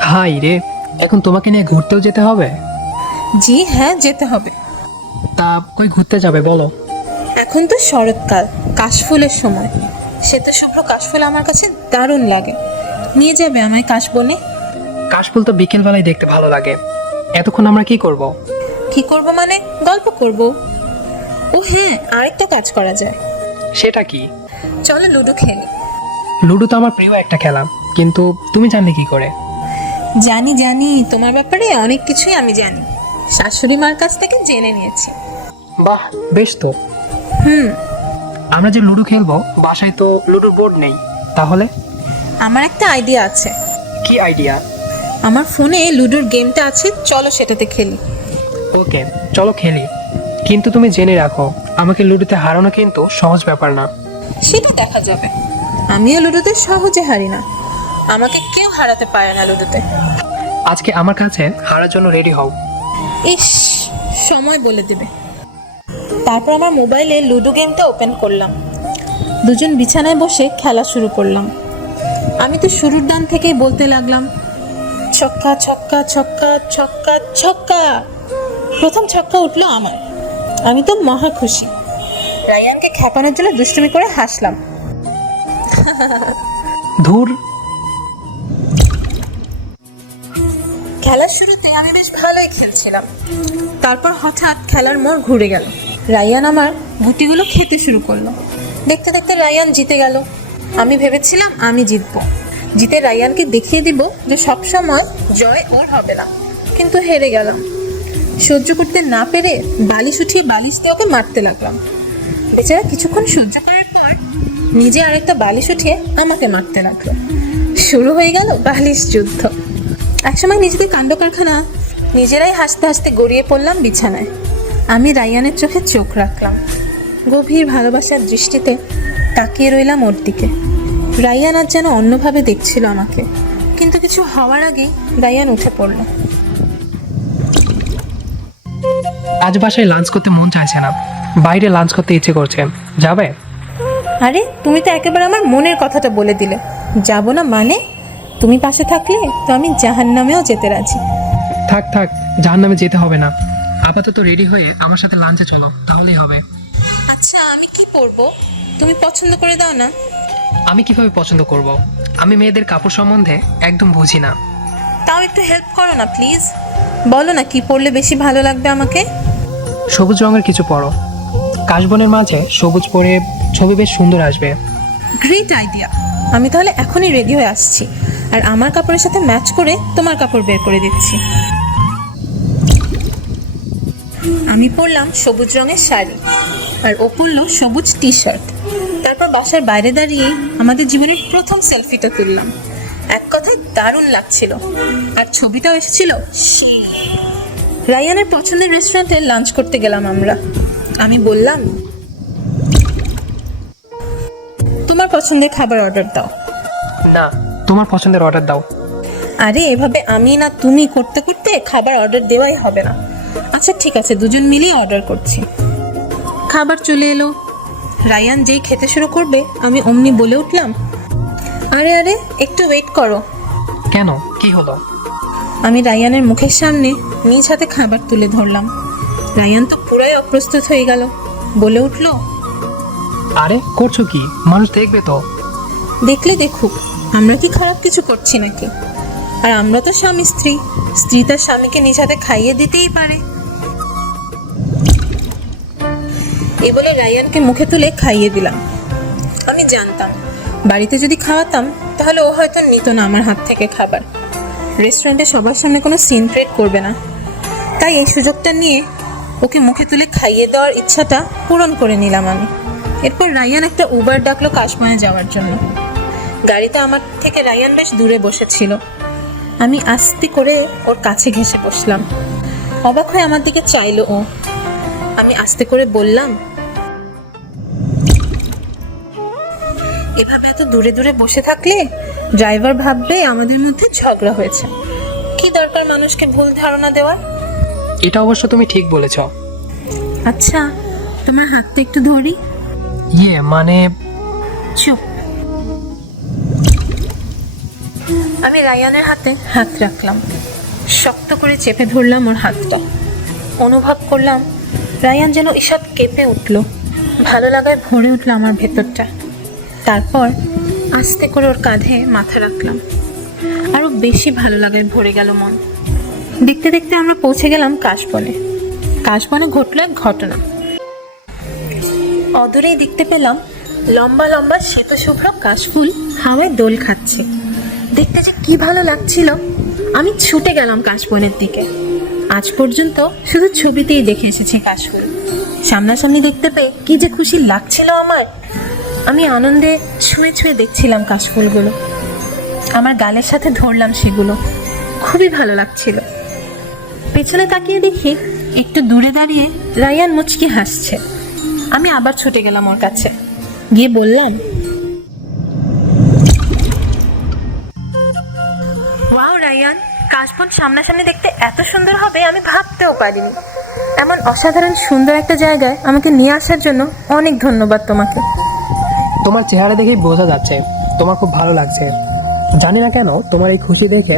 হাই রে, এখন তোমাকে নিয়ে ঘুরতেও যেতে হবে? জি হ্যাঁ, যেতে হবে। তা কই ঘুরতে যাবে বলো? এখন তো শরৎকাল, কাশফুলের সময়। শ্বেত শুভ্র কাশফুল আমার কাছে দারুণ লাগে। নিয়ে যাবে আমায় কাশবনে? কাশফুল তো বিকেলবেলায় দেখতে ভালো লাগে। এতক্ষণ আমরা কি করব? কি করব মানে? গল্প করব। ও হ্যাঁ, আরেকটা কাজ করা যায়। সেটা কি? চলো লুডো খেলি। লুডো তো আমার প্রিয় একটা খেলা, কিন্তু তুমি জানলে কি করে? জানি জানি, তোমার ব্যাপারে অনেক কিছুই আমি জানি। শাশুড়ি মার কাছ থেকে জেনে নিয়েছি। বাহ, বেশ তো। আমরা যে লুডো খেলবো, বাসায় তো লুডোর বোর্ড নেই। তাহলে আমার একটা আইডিয়া আছে। কি আইডিয়া? আমার ফোনে লুডোর গেমটা আছে, চলো সেটাতে খেলি। ওকে, চলো খেলি। কিন্তু তুমি জেনে রাখো, আমাকে লুডোতে হারানো কিন্তু সহজ ব্যাপার না। সেটা দেখা যাবে। আমিও লুডোতে সহজে হারি না। আমাকে কেউ হারাতে পারে না লুডোতে। আজকে আমার কাছে হারার জন্য রেডি হও। ইস, সময় বলে দেবে। তারপর আমার মোবাইলে লুডো গেমটা ওপেন করলাম। দুজন বিছানায় বসে খেলা শুরু করলাম। আমি তো শুরুর দান থেকেই বলতে লাগলাম, ছক্কা ছক্কা ছক্কা ছক্কা ছক্কা। প্রথম ছক্কা উঠলো আমার। আমি তো মহা খুশি। রায়ানকে খেপানোর জন্য দুষ্টুমি করে হাসলাম। ধুর। খেলার শুরুতে আমি বেশ ভালোই খেলছিলাম। তারপর হঠাৎ খেলার মোড় ঘুরে গেল। রায়ান আমার গুটিগুলো খেতে শুরু করলো। দেখতে দেখতে রায়ান জিতে গেল। আমি ভেবেছিলাম আমি জিতবো, জিতে রায়ানকে দেখিয়ে দিব যে সবসময় জয় ওর হবে না। কিন্তু হেরে গেলাম। সহ্য করতে না পেরে বালিশ উঠিয়ে বালিশ দিয়ে ওকে মারতে লাগলাম। বেচারা কিছুক্ষণ সহ্য করার পর নিজে আরেকটা বালিশ উঠিয়ে আমাকে মারতে লাগলো। শুরু হয়ে গেল বালিশ যুদ্ধ। একসময় নিজেদের কাণ্ড কারখানা নিজেরাই হাসতে হাসতে গড়িয়ে পড়লাম বিছানায়। আমি রায়ানের চোখে চোখ রাখলাম। গভীর ভালোবাসার দৃষ্টিতে তাকিয়ে রইলাম ওর দিকে। রায়ান আজ যেন অন্যভাবে দেখছিল আমাকে। কিন্তু কিছু হওয়ার আগেই রায়ান উঠে পড়ল। আজ বাসায় লাঞ্চ করতে মন চাইছে না, বাইরে লাঞ্চ করতে ইচ্ছে করছে। যাবে? আরে তুমি তো একেবারে আমার মনের কথাটা বলে দিলে। যাব না মানে? তুমি পাশে থাকলে তো আমি জাহান্নামেও যেতে রাজি। থাক থাক, জাহান্নামে যেতে হবে না। আপাতত রেডি হয়ে আমার সাথে লাঞ্চে চলো, তাহলেই হবে। আচ্ছা আমি কি পরবো? তুমি পছন্দ করে দাও না। আমি কিভাবে পছন্দ করব? আমি মেয়েদের কাপড় সম্বন্ধে একদম বুঝি না। তাও একটু হেল্প করো না প্লিজ। বলো না কি পরলে বেশি ভালো লাগবে আমাকে। সবুজ রঙের কিছু পরো। কাশবনের মাঝে সবুজ পরে ছবি বেশ সুন্দর আসবে। Great idea. আমি তাহলে এখনই রেডি হয়ে আসছি, আর আমার কাপড়ের সাথে ম্যাচ করে তোমার কাপড় বের করে দিচ্ছি। আমি পরলাম সবুজ রঙের শাড়ি, আর ও পরলো সবুজ টি শার্ট। তারপর বাসার বাইরে দাঁড়িয়ে আমাদের জীবনের প্রথম সেলফিটা তুললাম। এক কথায় দারুণ লাগছিল, আর ছবিটাও এসেছিল সেই। রায়ানের পছন্দের রেস্টুরেন্টে লাঞ্চ করতে গেলাম আমরা। আমি বললাম, তোমার পছন্দের খাবার অর্ডার দাও। না, তোমার পছন্দের অর্ডার দাও। আরে এভাবে আমি না তুমি করতে করতে খাবার অর্ডার দেওয়াই হবে না। আচ্ছা ঠিক আছে, দুজন মিলেই অর্ডার করছি। খাবার চলে এলো। রায়ান যেই খেতে শুরু করবে আমি অমনি বলে উঠলাম, আরে আরে একটু ওয়েট করো। কেন, কি হলো? আমি রায়ানের মুখের সামনে নিজ হাতে খাবার তুলে ধরলাম। রায়ান তো পুরাই অপ্রস্তুত হয়ে গেল, বলে উঠল, আরে করছো কি? মানুষ দেখবে তো। দেখলে দেখুক, আমরা কি খারাপ কিছু করছি নাকি? আর আমরা তো স্বামী স্ত্রী, স্ত্রী তার স্বামীকে নিজ হাতে খাইয়ে দিতেই পারে। এই বলে রায়ানকে মুখে তুলে খাইয়ে দিলাম। আমি জানতাম বাড়িতে যদি খাওয়াতাম তাহলে ও হয়তো নিত না আমার হাত থেকে খাবার, রেস্টুরেন্টে সবার সামনে কোনো সিন ক্রিয়েট করবে না। তাই এই সুযোগটা নিয়ে ওকে মুখে তুলে খাইয়ে দেওয়ার ইচ্ছাটা পূরণ করে নিলাম আমি। এরপর রায়ান একটা উবার ডাকলো কাশবনে যাওয়ার জন্য। গাড়িতে আমার থেকে রায়ান বেশ দূরে বসেছিল। আমি আস্তে করে ওর কাছে ঘেঁষে বসলাম। অবাক হয়ে আমার দিকে চাইলো ও। আমি আস্তে করে বললাম, এভাবে এত দূরে দূরে বসে থাকলে ড্রাইভার ভাববে আমাদের মধ্যে ঝগড়া হয়েছে। কি দরকার মানুষকে ভুল ধারণা দেওয়ার? এটা অবশ্য তুমি ঠিক বলেছ। আচ্ছা, তোমার হাতটা একটু ধরি। মানে চুপ। আমি রায়ানের হাতে হাত রাখলাম, শক্ত করে চেপে ধরলাম ওর হাতটা। অনুভব করলাম রায়ান যেন ঈষৎ কেঁপে উঠল, ভালো লাগায় ভরে উঠল আমার ভেতরটা। তারপর আস্তে করে ওর কাঁধে মাথা রাখলাম, আরো বেশি ভালো লাগায় ভরে গেল মন। দেখতে দেখতে আমরা পৌঁছে গেলাম কাশবনে। কাশবনে ঘটল এক ঘটনা। অদূরেই দেখতে পেলাম লম্বা লম্বা শ্বেত শুভ্র কাশফুল হাওয়ায় দোল খাচ্ছে। দেখতে যে কি ভালো লাগছিল। আমি ছুটে গেলাম কাশবনের দিকে। আজ পর্যন্ত শুধু ছবিতেই দেখে এসেছি কাশফুল, সামনাসামনি দেখতে পেয়ে কি যে খুশি লাগছিল আমার। আমি আনন্দে ছুঁয়ে ছুঁয়ে দেখছিলাম কাশফুলগুলো, আমার গালের সাথে ধরলাম সেগুলো, খুবই ভালো লাগছিল। পেছনে তাকিয়ে দেখি একটু দূরে দাঁড়িয়ে রায়ান মুচকি হাসছে। আমি আবার ছুটে গেলাম ওর কাছে, গিয়ে বললাম, ওয়াও রায়ান, কাশবন সামনাসামনি দেখতে এত সুন্দর হবে আমি ভাবতেও পারিনি। এমন অসাধারণ সুন্দর একটা জায়গায় আমাকে নিয়ে আসার জন্য অনেক ধন্যবাদ তোমাকে। তোমার চেহারা দেখেই বোঝা যাচ্ছে তোমার খুব ভালো লাগছে। জানি না কেন তোমার এই খুশি দেখে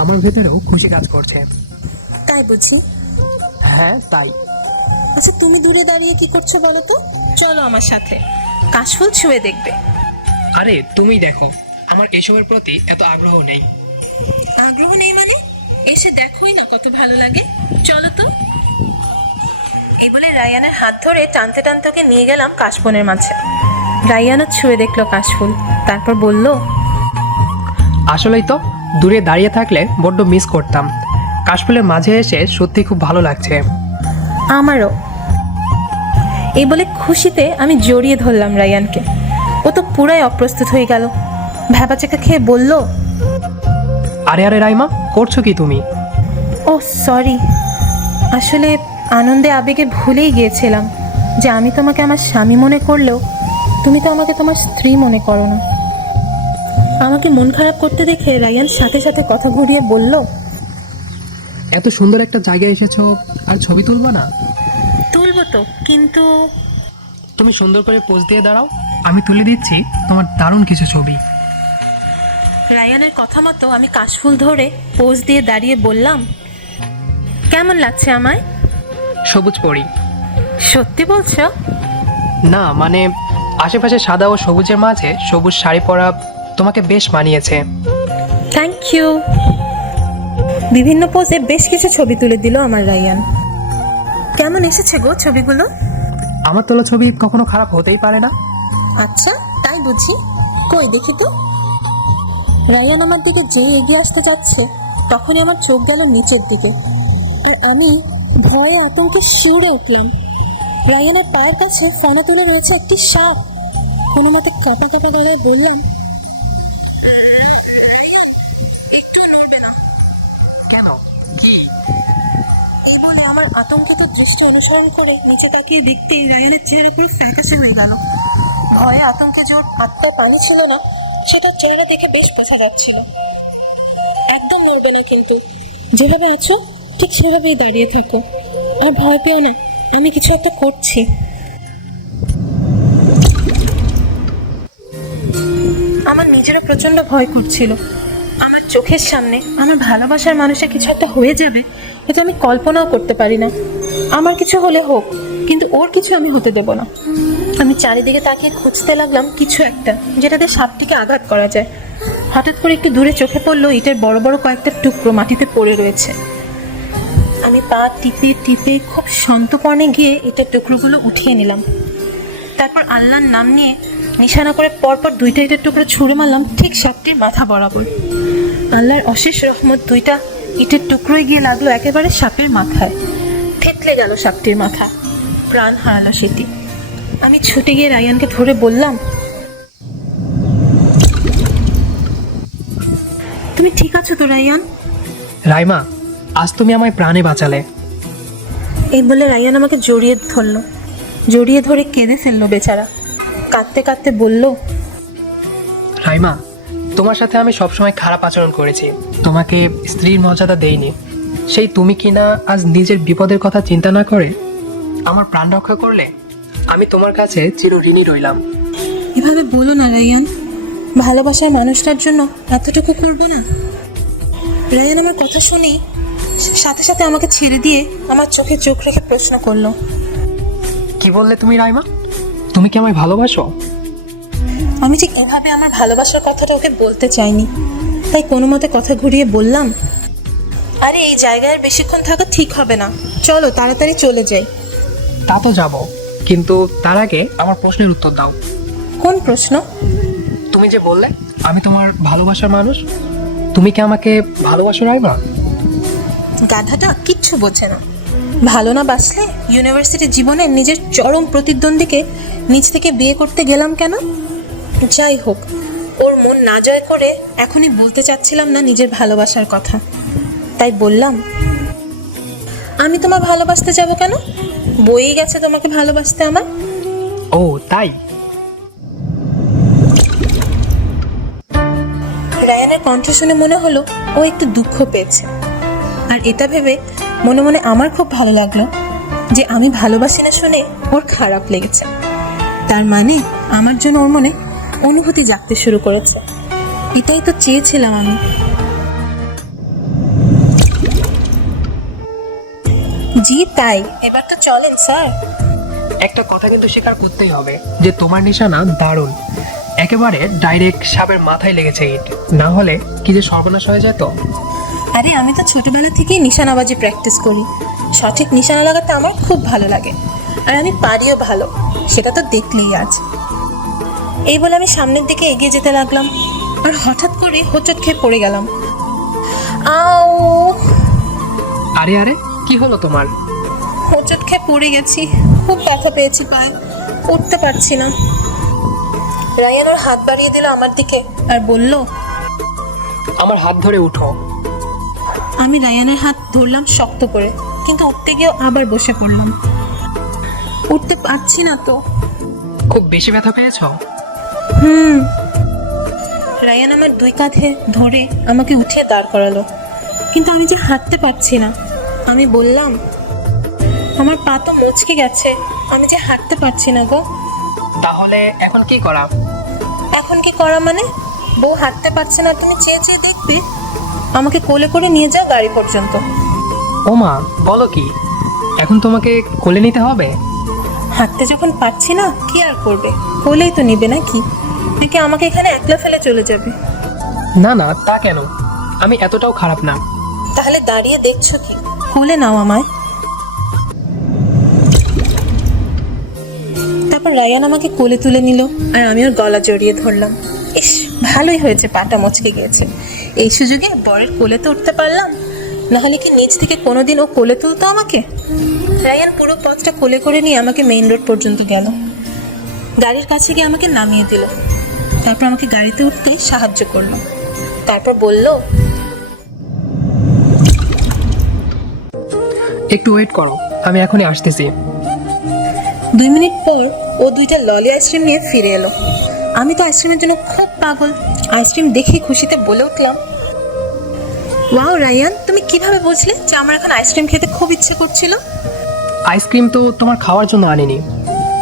আমার ভেতরেও খুশি কাজ করছে। তাই বুঝি? হ্যাঁ তাই। আচ্ছা তুমি দূরে দাঁড়িয়ে কি করছো বলো তো? চলো আমার সাথে, কাশফুল ছুঁয়ে দেখবে। আরে তুমিই দেখো, আমার এসবের প্রতি এত আগ্রহ নেই। আগ্রহ নেই মানে? এসে দেখোই না কত ভালো লাগে, চলো তো। এই বলে রায়ানের হাত ধরে টানতে টানতে ওকে নিয়ে গেলাম কাশবনের মাঝে। রায়ানও ছুঁয়ে দেখলো কাশফুল, তারপর বলল, আসলেই তো, দূরে দাঁড়িয়ে থাকলে বড্ড মিস করতাম। কাশফুলের মাঝে এসে সত্যি খুব ভালো লাগছে। আমারও। এই বলে খুশিতে আমি জড়িয়ে ধরলাম রায়ানকে। ও তো পুরাই অপ্রস্তুত হয়ে গেল, ভ্যাবাচাকা খেয়ে বলল, আরে আরে রাইমা, করছো কি তুমি? ও সরি, আসলে আনন্দে আবেগে ভুলেই গিয়েছিলাম যে আমি তোমাকে আমার স্বামী মনে করলেও তুমি তো আমাকে তোমার স্ত্রী মনে করো না। আমাকে মন খারাপ করতে দেখে রায়ান সাথে সাথে কথা ঘুরিয়ে বলল, এত সুন্দর একটা জায়গায় এসেছো আর ছবি তুলবো না? তুলবো তো, কিন্তু তুমি সুন্দর করে পোজ দিয়ে দাঁড়াও, আমি তুলে দিচ্ছি তোমার দারুণ কিছু ছবি। রায়ানের কথা মতো আমি কাশফুল ধরে পোজ দিয়ে দাঁড়িয়ে বললাম, কেমন লাগছে আমায়? সবুজ পরি। সত্যি বলছো? না মানে আশেপাশে সাদা ও সবুজের মাঝে সবুজ শাড়ি পরা তোমাকে বেশ মানিয়েছে। Thank you. বিভিন্ন পোজে বেশ কিছু ছবি তুলে দিল আমার রায়ান। কেমন এসেছে গো ছবিগুলো? আমার তোলা ছবি কখনো খারাপ হতেই পারে না। আচ্ছা তাই বুঝি, কই দেখি তো। রায়ান আমার দিকে যেই এগিয়ে আসতে যাচ্ছে তখনই আমার চোখ গেল নিচের দিকে, আর আমি ভয়ে আতঙ্কে শিউরে উঠলাম। রায়ানের পায়ের কাছে ফনা তুলে রয়েছে একটি সাপ। কোনো মতে কাঁপা কাঁপা গলায় বললাম, একটু নড়বে না। কেন, কি? এই বলে আমার আতঙ্কিত দৃষ্টি অনুসরণ করে নিচে তাকিয়ে দেখতেই রায়ানের চেহারা পুরো ফ্যাকাশে হয়ে গেল। ভয়ে আতঙ্কে যে ওর হাত পায়ে পানি ছিল না সেটা চেহারা দেখে বেশ বোঝা যাচ্ছিল। একদম নড়বে না কিন্তু, যেভাবে আছো ঠিক সেভাবেই দাঁড়িয়ে থাকো। আর ভয় পেও না, আমি কিছু একটা করছি। আমার নিজেরও প্রচন্ড ভয় করছিল। আমার চোখের সামনে আমার ভালোবাসার মানুষের কিছু একটা হয়ে যাবে, এটা আমি কল্পনাও করতে পারি না। আমার কিছু হলে হোক, কিন্তু ওর কিছু আমি হতে দেব না। আমি চারিদিকে তাকিয়ে খুঁজতে লাগলাম কিছু একটা যেটাতে সাপটিকে আঘাত করা যায়। হঠাৎ করে একটু দূরে চোখে পড়লো ইটের বড় বড় কয়েকটা টুকরো মাটিতে পড়ে রয়েছে। আমি পা টিপে টিপে খুব সন্তর্পণে গিয়ে ইটের টুকরোগুলো উঠিয়ে নিলাম। তারপর আল্লাহর নাম নিয়ে নিশানা করে পরপর দুইটা ইটের টুকরো ছুঁড়ে মারলাম ঠিক সাপটির মাথা বরাবর। আল্লাহর অশেষ রহমত, দুইটা ইটের টুকরোয় গিয়ে লাগলো একেবারে সাপের মাথায়। থেতলে গেল সাপটির মাথা, প্রাণ হারালো সেটি। আমি ছুটে গিয়ে রায়ানকে ধরে বললাম, তুমি ঠিক আছো তো রায়ান? রাইমা, আজ তুমি আমায় প্রাণে বাঁচালে। এই বলে রায়ান আমাকে জড়িয়ে ধরলো, জড়িয়ে ধরে কেঁদে ফেললো বেচারা। কাঁদতে কাঁদতে বলল, রাইমা, তোমার সাথে আমি সবসময় খারাপ আচরণ করেছি, তোমাকে স্ত্রীর মর্যাদা দেইনি। সেই তুমি কিনা আজ নিজের বিপদের কথা চিন্তা না করে আমার প্রাণ রক্ষা করলে। আমি তোমার কাছে চিরঋণী রইলাম। এভাবে বলো না রায়ান, ভালোবাসার মানুষটার জন্য এতটুকু করবো না? রায়ান আমার কথা শুনেই সাথে সাথে আমাকে ছেড়ে দিয়ে আমার চোখে চোখ রেখে প্রশ্ন করলো, কি বললে তুমি রাইমা? তুমি কি আমায় ভালোবাসো? আমি ঠিক এভাবে আমার ভালোবাসার কথাটা ওকে বলতে চাইনি, তাই কোনো মতে কথা ঘুরিয়ে বললাম, আরে এই জায়গায় আর বেশিক্ষণ থাকা ঠিক হবে না, চলো তাড়াতাড়ি চলে যাই। তা তো যাবো, কিন্তু তার আগে আমার প্রশ্নের উত্তর দাও। কোন প্রশ্ন? তুমি যে বললে আমি তোমার ভালোবাসার মানুষ, তুমি কি আমাকে ভালোবাসো রাইমা? গাধাটা কিচ্ছু বোঝে না। ভালো না বাসলে ইউনিভার্সিটি জীবনে নিজের চরম প্রতিদ্বন্দ্বীকে নিজ থেকে বিয়ে করতে গেলাম কেন? যাই হোক, ওর মন না জয় করে এখনই বলতে চাচ্ছিলাম না নিজের ভালোবাসার কথা, তাই বললাম, আমি তোমার ভালোবাসতে যাব কেন? বইই গেছে তোমাকে ভালোবাসতে আমার। ও তাই? রায়ানের কণ্ঠ শুনে মনে হলো ও একটু দুঃখ পেয়েছে, আর এটা ভেবে মনে মনে আমার খুব ভালো লাগলো যে আমি ভালোবাসি না শুনে ওর খারাপ লেগেছে। তার মানে আমার জন্য ওর মনে অনুভূতি জাগতে শুরু করেছে। এটাই তো চেয়েছিলাম আমি। জি তাই, এবার তো চলেন স্যার। একটা কথা কিন্তু স্বীকার করতেই হবে যে তোমার নিশানা দারুণ, একেবারে ডাইরেক্ট সাপের মাথায় লেগেছে ইট, না হলে কি যে সর্বনাশ হয়ে যেত। আরে আমি তো ছোটবেলা থেকেই নিশানাবাজি প্র্যাকটিস করি, সঠিক নিশানা লাগাতে আমার খুব ভালো লাগে, আর আমি পারিও ভালো, সেটা তো দেখলেই আজ। এই বলে আমি সামনের দিকে এগিয়ে যেতে লাগলাম, আর হঠাৎ করে হোঁচট খেয়ে পড়ে গেলাম। আও! আরে আরে, কি হলো তোমার? হোঁচট খেয়ে পড়ে গেছি, খুব ব্যথা পেয়েছি পায়ে, উঠতে পারছি না। রায়ান ওর হাত বাড়িয়ে দিল আমার দিকে আর বলল, আমার হাত ধরে উঠো। আমি রায়ানের হাত ধরলাম শক্ত করে, কিন্তু উঠতে গিয়েও আবার বসে পড়লাম। উঠতে পারছি না তো। খুব বেশি ব্যথা পেয়েছো? রায়ান আমার দুই কাঁধে ধরে আমাকে উঠিয়ে দাঁড় করালো, কিন্তু আমি যে হাঁটতে পারছি না। আমি বললাম, আমার পা তো মচকে গেছে, আমি যে হাঁটতে পারছি না গো। তাহলে এখন কি করা? এখন কি করা মানে? বউ হাঁটতে পারছে না, তুমি চেয়ে চেয়ে দেখবে? আমাকে কোলে করে নিয়ে যাও গাড়ি পর্যন্ত। ও মা, বলো কি? এখন তোমাকে কোলে নিতে হবে? হাঁটতে যখন পারছি না, কি আর করবে, কোলেই তো নিবে নাকি? নাকি আমাকে এখানে একলা ফেলে চলে যাবে? না না, তা কেন? আমি এতটাও খারাপ না। তাহলে দাঁড়িয়ে দেখছো কি? কোলে নাও আমায়। তারপর রায়ান আমাকে কোলে তুলে নিল, আর আমি ওর গলা জড়িয়ে ধরলাম। ইস, ভালোই হয়েছে পাটা মচকে গিয়েছে, এই সুযোগে বরের কোলে তো উঠতে পারলাম, নাহলে কি নিজ থেকে কোনোদিন ও কোলে তুলতো আমাকে? রায়ান পুরো পথটা কোলে করে নিয়ে আমাকে মেইন রোড পর্যন্ত গেল, গাড়ির কাছে গিয়ে আমাকে নামিয়ে দিল, তারপর আমাকে গাড়িতে উঠতে সাহায্য করলো, তারপর বলল, একটু ওয়েট করো, আমি এখনই আসতেছি। 2 মিনিট পর ও 2টা ললি আইসক্রিম নিয়ে ফিরে এলো। আমি তো আইসক্রিমের জন্য খুব পাগল, আইসক্রিম দেখে খুশিতে বলে উঠলাম, ওয়াও রায়ান, তুমি কিভাবে বুঝলে যে আমার এখন আইসক্রিম খেতে খুব ইচ্ছে করছিল? আইসক্রিম তো তোমার খাওয়ার জন্য আনিনি।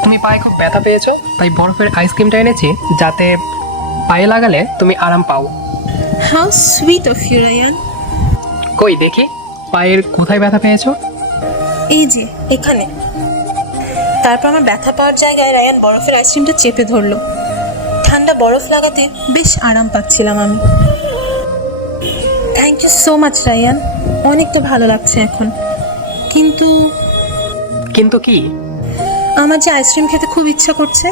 তুমি পায়ে খুব ব্যথা পেয়েছো, তাই বরফের আইসক্রিমটা এনেছি যাতে পায়ে লাগালে তুমি আরাম পাও। How sweet of you Ryan. কই দেখি পায়ের কোথায় ব্যথা পেয়েছো? এই যে এখানে। তারপর আমার ব্যথা পাওয়ার জায়গায় রায়ান বরফের আইসক্রিমটা চেপে ধরলো। ঠান্ডা বরফ লাগাতে বেশ আরাম পাচ্ছিলাম আমি। Thank you so much Ryan, অনেকটা ভালো লাগছে এখন। কিন্তু কিন্তু কি? আমার যে আইসক্রিম খেতে খুব ইচ্ছা করছে।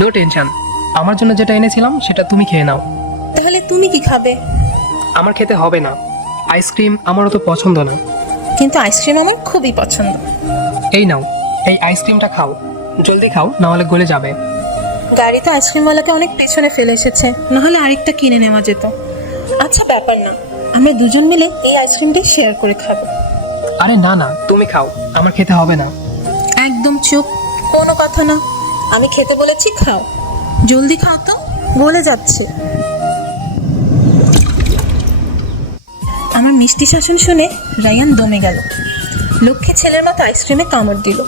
নো টেনশন, আমার জন্য যেটা এনেছিলাম সেটা তুমি খেয়ে নাও। তাহলে তুমি কি খাবে? আমার খেতে হবে না, আইসক্রিম আমারও তো পছন্দ না। কিন্তু আইসক্রিম আমার খুবই পছন্দ। এই নাও, এই আইসক্রিমটা খাও, জলদি খাও, নাহলে গলে যাবে। গাড়ি তো আইসক্রিমওয়ালাকে অনেক পেছনে ফেলে এসেছে, নাহলে আরেকটা কিনে নেওয়া যেত। আচ্ছা ব্যাপার না, আমরা দুজন মিলে এই আইসক্রিমটাই শেয়ার করে খাবো। আরে না না, তুমি খাও, আমার খেতে হবে না। একদম চুপ, কোনো কথা না। আমি খেতে বলেছি, খাও, জলদি খাও তো, গলে যাচ্ছে। আমার মিষ্টি শাসন শুনে রায়ান দমে গেল। লক্ষ্মী ছেলের মতো আইসক্রিমে কামড় দিল।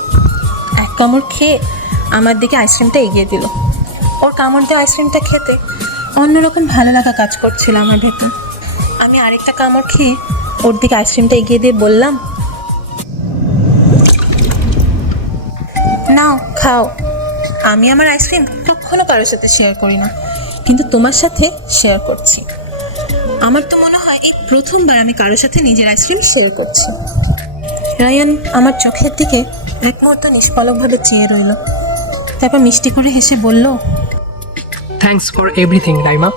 এক কামড় খেয়ে আমার দিকে আইসক্রিমটা এগিয়ে দিল। ওর কামড় দিয়ে আইসক্রিমটা খেতে অন্যরকম ভালো লাগা কাজ করছিল আমার ভেতর। আমি আরেকটা কামড় খেয়ে ওর দিকে আইসক্রিমটা এগিয়ে দিয়ে বললাম, নাও খাও। আমি আমার আইসক্রিম কখনো কারোর সাথে শেয়ার করি না, কিন্তু তোমার সাথে শেয়ার করছি। আমার তো মনে হয় এই প্রথমবার আমি কারোর সাথে নিজের আইসক্রিম শেয়ার করছি। রায়ান আমার চোখের দিকে এক মুহূর্ত নিষ্পলকভাবে চেয়ে রইল। তারপর মিষ্টি করে হেসে বলল, থ্যাঙ্কস ফর এভরিথিং রাইমা।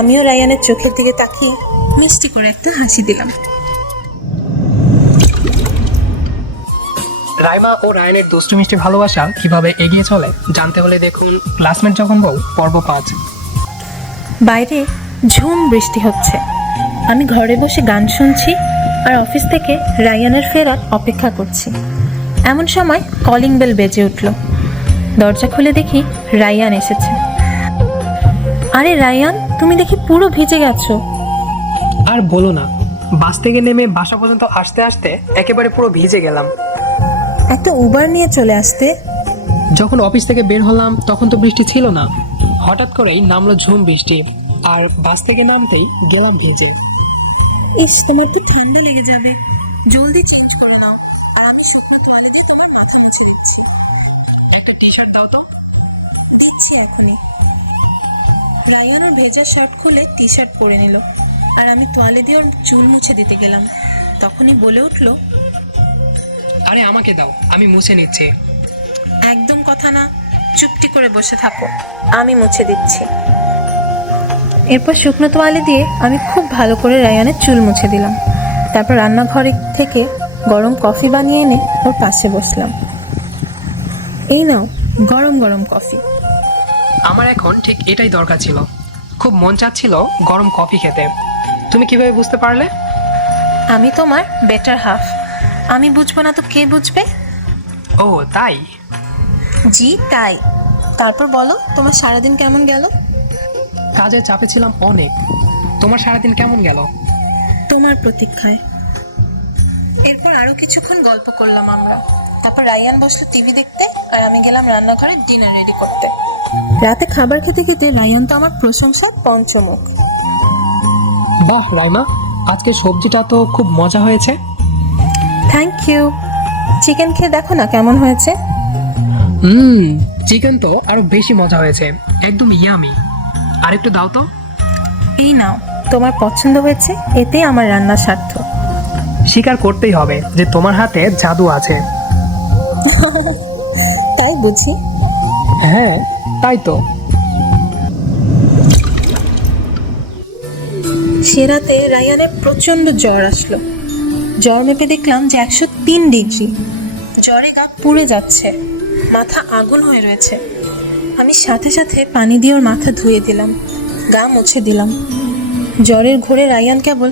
আমিও রায়ানের চোখের দিকে তাকিয়ে মিষ্টি করে একটা হাসি দিলাম। রাইমা ও রায়ানের দুষ্টু মিষ্টি ভালোবাসা কিভাবে এগিয়ে চলে জানতে হলে দেখুন ক্লাসমেট যখন বউ পর্ব 5। বাইরে ঝুম বৃষ্টি হচ্ছে। আমি ঘরে বসে গান শুনছি আর অফিস থেকে রায়ানের ফেরার অপেক্ষা করছি। এমন সময় কলিং বেল বেজে উঠল। দরজা খুলে দেখি রায়ান এসেছে। আরে রায়ান, তুমি দেখি পুরো ভিজে গেছো। আর বলো না, বাস থেকে নেমে বাসা পর্যন্ত আসতে আসতে একেবারে পুরো ভিজে গেলাম। একটা উবার নিয়ে চলে আসতে। যখন অফিস থেকে বের হলাম তখন তো বৃষ্টি ছিল না, হঠাৎ করেই নামলো ঝুম বৃষ্টি, আর বাস থেকে নামতেই গেলাম ভিজে। ইস, তোমার কি ঠান্ডা লেগে যাবে, জলদি চেঞ্জ করে নাও। আমি শুকনো তোয়ালে দিয়ে তোমার মাথা মুছে দিচ্ছি। একটা টি শার্ট দাও তো। দিচ্ছি এখনই। রায়ান ওর ভেজা শার্ট খুলে টি শার্ট পরে নিল, আর আমি তোয়ালে দিয়ে ওর চুল মুছে দিতে গেলাম। তখনই বলে উঠলো, আরে আমাকে দাও, আমি মুছে নিচ্ছি। একদম কথা না, চুপটি করে বসে থাকো, আমি মুছে দিচ্ছি। এরপর শুকনো তোয়ালে দিয়ে আমি খুব ভালো করে রায়ানের চুল মুছে দিলাম। তারপর রান্নাঘরে থেকে গরম কফি বানিয়ে এনে ওর পাশে বসলাম। এই নাও গরম গরম কফি। আমার এখন ঠিক এটাই দরকার ছিল, খুব মন চাচ্ছিল গরম কফি খেতে। তুমি কিভাবে বুঝতে পারলে? আমি তোমার বেটার হাফ, আমি বুঝবো না তো কে বুঝবে? ও তাই? জি তাই। তারপর বলো, তোমার সারাদিন কেমন গেল? কাজের চাপে ছিলাম অনেক। তোমার সারাদিন কেমন গেল? তোমার প্রতীক্ষায়। এরপর আরো কিছুক্ষণ গল্প করলাম আমরা। তারপর রায়ান বসলো টিভি দেখতে, আর আমি গেলাম রান্নাঘরে ডিনার রেডি করতে। রাতে খাবার খেতে খেতে রায়ান তো আমার প্রশংসায় পঞ্চমুখ। বাহ রাইমা, আজকে সবজিটা তো খুব মজা হয়েছে। Thank you. চিকেন খেয়ে দেখো না কেমন হয়েছে। চিকেন তো আরো বেশি মজা হয়েছে, একদম ইয়ামি। আর একটু দাও তো। এই নাও, তোমার পছন্দ হয়েছে, এতেই আমার রান্না সার্থক। স্বীকার করতেই হবে যে তোমার হাতে জাদু আছে। তাই বুঝি? হ্যাঁ তাই তো। সে রাতে রায়ানের প্রচন্ড জ্বর আসলো। জ্বর মেপে দেখলাম যে 103 ডিগ্রি। জ্বরে গা পুড়ে যাচ্ছে, মাথা আগুন হয়ে রয়েছে। আমি সাথে সাথে পানি দিয়ে ওর মাথা ধুয়ে দিলাম, গা মুছে দিলাম। জ্বরের ঘোরে রায়ান কেবল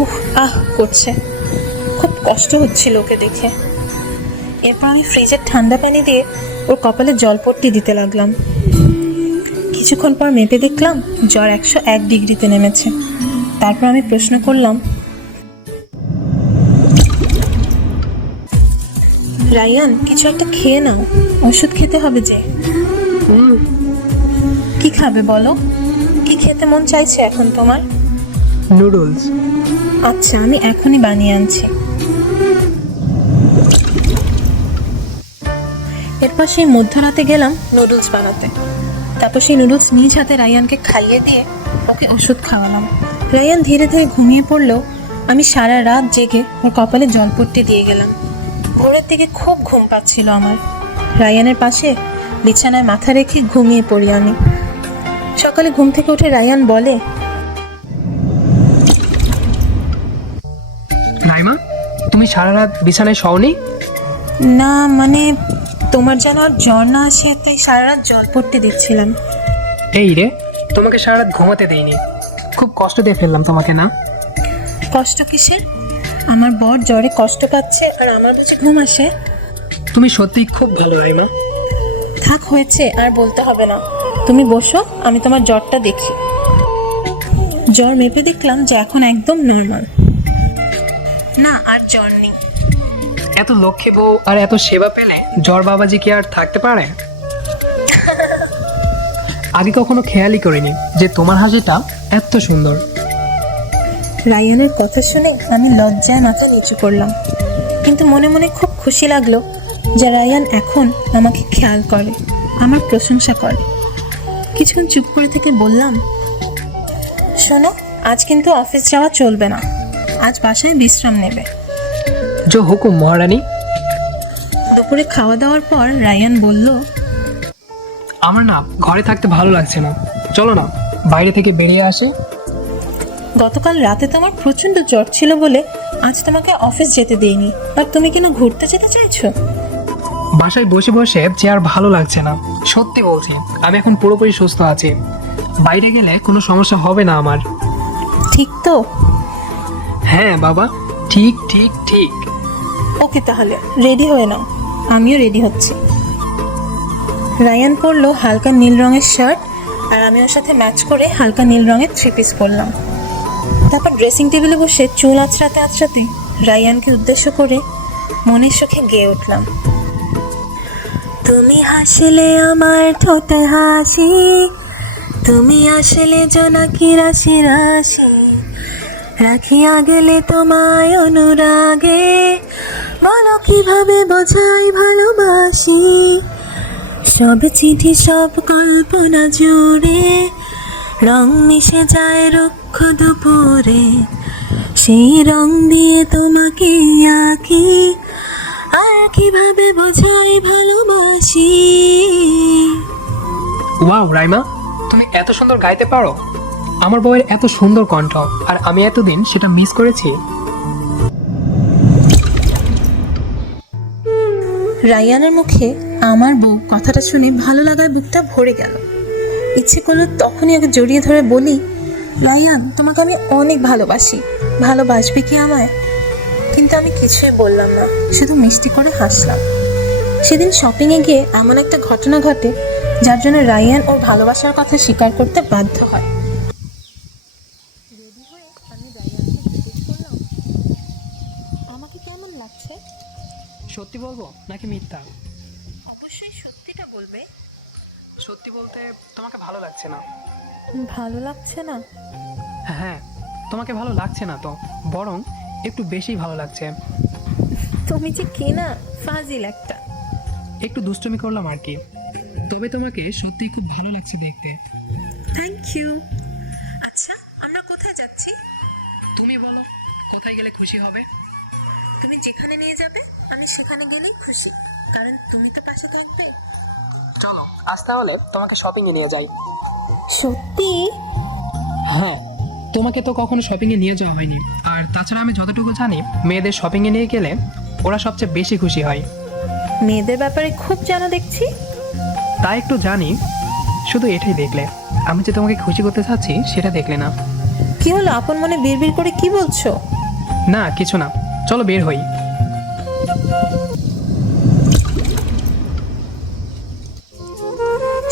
উহ আহ করছে, খুব কষ্ট হচ্ছিল ওকে দেখে। এরপর আমি ফ্রিজের ঠান্ডা পানি দিয়ে ওর কপালে জলপট্টি দিতে লাগলাম। কিছুক্ষণ পর মেপে দেখলাম জ্বর 101 ডিগ্রিতে নেমেছে। তারপর আমি প্রশ্ন করলাম, রায়ান, কিছু একটা খেয়ে নাও, ওষুধ খেতে হবে যে। হুম, কি খাবে বলো? কি খেতে মন চাইছে এখন তোমার? নুডলস। আচ্ছা, আমি এখনই বানিয়ে আনছি। এরপর সেই মধ্যরাতে গেলাম নুডলস বানাতে। তারপর সেই নুডলস নিজ হাতে রায়ানকে খাইয়ে দিয়ে ওকে ওষুধ খাওয়ালাম। রায়ান ধীরে ধীরে ঘুমিয়ে পড়লেও আমি সারা রাত জেগে ওর কপালে জলপট্টি দিয়ে গেলাম। ভোরের দিকে খুব ঘুম পাচ্ছিল আমার। রায়ানের পাশে বিছানায় মাথা রেখে ঘুমিয়ে পড়ি আমি। সকালে ঘুম থেকে উঠে রায়ান বলে, রাইমা, তুমি সারা রাত বিছানায় শওনি? না মানে তোমার যেন আর জ্বর না আসে, তাই সারা রাত জলপট্টি দিচ্ছিলাম। এই রে, তোমাকে সারা রাত ঘুমাতে দেইনি। খুব কষ্ট দিয়ে ফেললাম তোমাকে না? কষ্ট কিসের? আমার বর জ্বরে কষ্ট পাচ্ছে আর আমার কাছে ঘুম আসে? তুমি সত্যিই খুব ভালো রাইমা। থাক, হয়েছে, আর বলতে হবে না। তুমি বসো, আমি তোমার জ্বরটা দেখি। জ্বর মেপে দেখলাম যে এখন একদম নর্মাল। না, আর জ্বর নেই। এত লক্ষ্মী বউ আর এত সেবা পেলে জ্বর বাবাজি কি আর থাকতে পারে? আগে কখনো খেয়ালই করিনি যে তোমার হাসিটা এত সুন্দর। রায়ানের কথা শুনে আমি লজ্জায় মাথা নিচু করলাম, কিন্তু মনে মনে খুব খুশি লাগলো যে রায়ান এখন আমাকে খেয়াল করে, আমার প্রশংসা করে। কিছুক্ষণ চুপ করে থেকে বললাম, শোনো, আজ কিন্তু অফিস যাওয়া চলবে না। আজ বাসায় বিশ্রাম নেবে। যে হুকুম মহারানী। দুপুরে খাওয়া দাওয়ার পর রায়ান বলল, আমার না ঘরে থাকতে ভালো লাগছে না, চলো না বাইরে থেকে বেরিয়ে আসে। গতকাল রাতে তোমার প্রচন্ড জ্বর ছিল বলে আজ তোমাকে অফিস যেতে দেইনি, আর তুমি কিনা ঘুরতে যেতে চাইছো? বাসায় বসে বসে যে আর ভালো লাগছে না, সত্যি বলছি। আমি এখন পুরোপুরি সুস্থ আছি, বাইরে গেলে কোনো সমস্যা হবে না আমার। ঠিক তো? হ্যাঁ বাবা, ঠিক ঠিক ঠিক। ওকে, তাহলে রেডি হয়ে নাও, আমিও রেডি হচ্ছি। রায়ান পরলো হালকা নীল রঙের শার্ট, আর আমি ওর সাথে ম্যাচ করে হালকা নীল রঙের 3 পিস পরলাম। তারপর ড্রেসিং টেবিলে বসে চুল আঁচড়াতে আঁচড়াতে রায়ানকে উদ্দেশ্য করে মনের সুখে গেয়ে উঠলাম, তুমি হাসলে আমার ঠোঁটে হাসি, তুমি আসলে জোনাকি রাশি রাশি, রাখিয়া গেলে তোমায় অনুরাগে, বলো কিভাবে বোঝাই ভালোবাসি, সব চিঠি সব কল্পনা জুড়ে রং মিশে যায় রুক্ষ দুপুরে, সেই রং দিয়ে তোমাকে আঁকি, আর কিভাবে বোঝাই ভালোবাসি। ওয়াও রাইমা, তুমি এত সুন্দর গাইতে পারো। আমার বউয়ের এত সুন্দর কণ্ঠ, আর আমি এতদিন সেটা মিস করেছি। রায়ানের মুখে আমার বউ কথাটা শুনে ভালো লাগায় বুকটা ভরে গেল। ইচ্ছে করলো তখনই ওকে জড়িয়ে ধরে বলি, রায়ান, তোমাকে আমি অনেক ভালোবাসি, ভালোবাসবে কি আমায়? কিন্তু আমি কিছুই বললাম না, শুধু মিষ্টি করে হাসলাম। সেদিন শপিংয়ে গিয়ে এমন একটা ঘটনা ঘটে যার জন্য রায়ান ওর ভালোবাসার কথা স্বীকার করতে বাধ্য হয়। আমাকে কেমন লাগছে? সত্যি বলবো নাকি মিথ্যা? অবশ্যই সত্যিটা বলবে। সত্যি বলতে তোমাকে ভালো লাগছে না। ভালো লাগছে না? হ্যাঁ, তোমাকে ভালো লাগছে না তো, বরং একটু বেশি ভালো লাগছে। তুমি যে কি না, ফাজিল একটা। একটু দুষ্টুমি করলাম আর কি। তবে তোমাকে সত্যিই খুব ভালো লাগছে দেখতে। Thank you. আচ্ছা, আমরা কোথায় যাচ্ছি? তুমি বলো, কোথায় গেলে খুশি হবে? তুমি যেখানে নিয়ে যাবে আমি সেখানে গেলেই খুশি, কারণ তুমি তো পাশে থাকবে। চলো আজ তাহলে তোমাকে শপিংয়ে নিয়ে যাই। সত্যি? হ্যাঁ, তোমাকে তো কখনো শপিংয়ে নিয়ে যাওয়া হয়নি, আর তাছাড়া আমি যতটুকু জানি মেয়েদের শপিংয়ে নিয়ে গেলে ওরা সবচেয়ে বেশি খুশি হয়। মেয়েদের ব্যাপারে খুব জানো দেখছি। তাই একটু জানি, শুধু এটাই দেখলে। আমি যে তোমাকে খুশি করতে চাচ্ছি সেটা দেখলে না। কি হলো, আপন মনে বিড়বিড় করে কি বলছো? না কিছু না, চলো বের হই।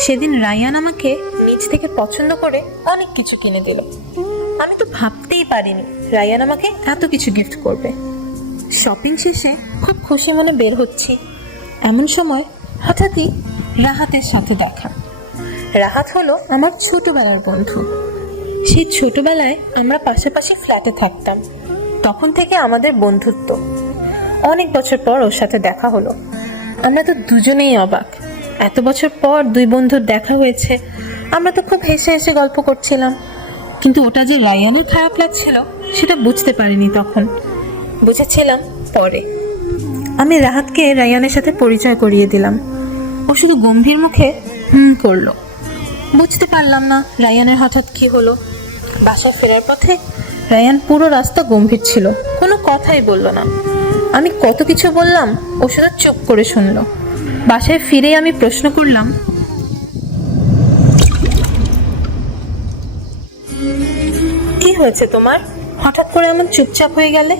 সেদিন রায়ান আমাকে নিজ থেকে পছন্দ করে অনেক কিছু কিনে দিল। আমি তো ভাবতেই পারিনি রায়ান আমাকে এত কিছু গিফট করবে। শপিং শেষে খুব খুশি মনে বের হচ্ছি। এমন সময় হঠাৎই রাহাতের সাথে দেখা। রাহাত হলো আমার ছোটবেলার বন্ধু। সেই ছোটবেলায় আমরা পাশাপাশি ফ্ল্যাটে থাকতাম, তখন থেকে আমাদের বন্ধুত্ব। অনেক বছর পর ওর সাথে দেখা হলো। আমরা তো দুজনেই অবাক, এত বছর পর দুই বন্ধুর দেখা হয়েছে। আমরা তো খুব হেসে হেসে গল্প করছিলাম, কিন্তু ওটা যে রায়ানের খারাপ লাগছিল সেটা বুঝতে পারিনি তখন, বুঝেছিলাম পরে। আমি রাহাতকে রায়ানের সাথে পরিচয় করিয়ে দিলাম। ও শুধু গম্ভীর মুখে করলো। বুঝতে পারলাম না রায়ানের হঠাৎ কি হলো। বাসায় ফেরার পথে রায়ান পুরো রাস্তা গম্ভীর ছিল, কোনো কথাই বলল না। আমি কত কিছু বললাম, ও শুধু চুপ করে শুনলো। বাসায় ফিরে আমি প্রশ্ন করলাম, কি হয়েছে তোমার? হঠাৎ করে এমন চুপচাপ হয়ে গেলে?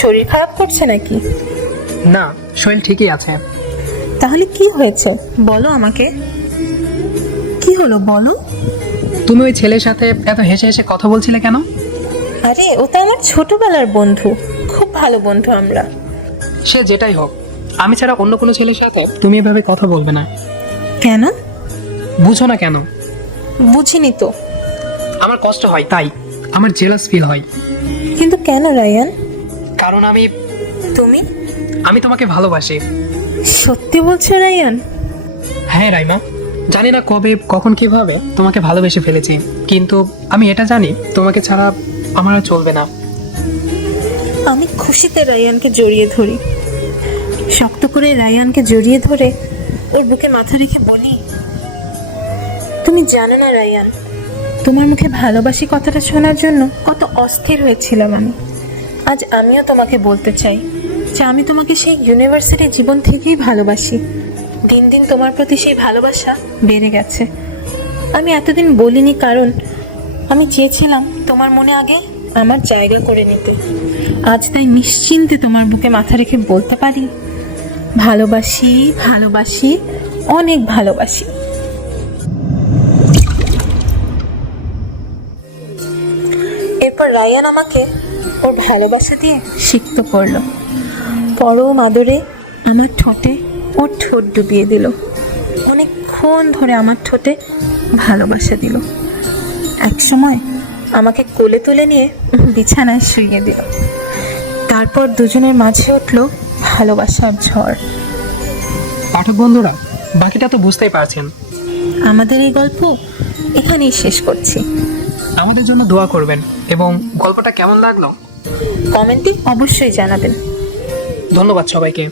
শরীর খারাপ করছে নাকি? না, শরীর ঠিকই আছে। তাহলে কি হয়েছে বলো আমাকে। কি হলো বলো? তুমি ওই ছেলের সাথে এত হেসে হেসে কথা বলছিলে কেন? আরে ও তো আমার ছোটবেলার বন্ধু, খুব ভালো বন্ধু আমরা। সে যেটাই হোক, আমি ছাড়া অন্য কোনো ছেলের সাথে তুমি এভাবে কথা বলবে না। কেন? বুঝো না কেন? বুঝিনি তো। আমার কষ্ট হয়, তাই আমার জেলাস ফিল হয়। কিন্তু কেন রায়ান? কারণ তুমি? আমি তোমাকে ভালোবাসি। সত্যি বলছো রায়ান? হ্যাঁ রাইমা, জানি না কবে কখন কিভাবে তোমাকে ভালোবেসে ফেলেছি, কিন্তু আমি এটা জানি তোমাকে ছাড়া আমার আর চলবে না। আমি খুশিতে রায়ানকে জড়িয়ে ধরি, শক্ত করে রায়ানকে জড়িয়ে ধরে ওর বুকে মাথা রেখে বলি, তুমি জানো না রায়ান, তোমার মুখে ভালোবাসি কথাটা শোনার জন্য কত অস্থির হয়েছিলাম আমি। আজ আমিও তোমাকে বলতে চাই যে আমি তোমাকে সেই ইউনিভার্সিটি জীবন থেকেই ভালোবাসি। দিন দিন তোমার প্রতি সেই ভালোবাসা বেড়ে গেছে। আমি এতদিন বলিনি কারণ আমি চেয়েছিলাম তোমার মনে আগে আমার জায়গা করে নিতে। আজ তাই নিশ্চিন্তে তোমার বুকে মাথা রেখে বলতে পারি, ভালোবাসি, ভালোবাসি, অনেক ভালোবাসি। এরপর রায়ান আমাকে ওর ভালোবাসা দিয়ে সিক্ত করলো। পরম আদরে আমার ঠোঁটে ওর ঠোঁট ডুবিয়ে দিল। অনেকক্ষণ ধরে আমার ঠোঁটে ভালোবাসা দিল। একসময় আমাকে কোলে তুলে নিয়ে বিছানায় শুইয়ে দিল। তারপর দুজনের মাঝে উঠল ভালোবাসার ঝড়। পাঠক বন্ধুরা, বাকিটা তো বুঝতেই পারছেন। আমাদের এই গল্প এখানেই শেষ করছি। আমাদের জন্য দোয়া করবেন এবং গল্পটা কেমন লাগলো কমেন্টে অবশ্যই জানাবেন। ধন্যবাদ সবাইকে।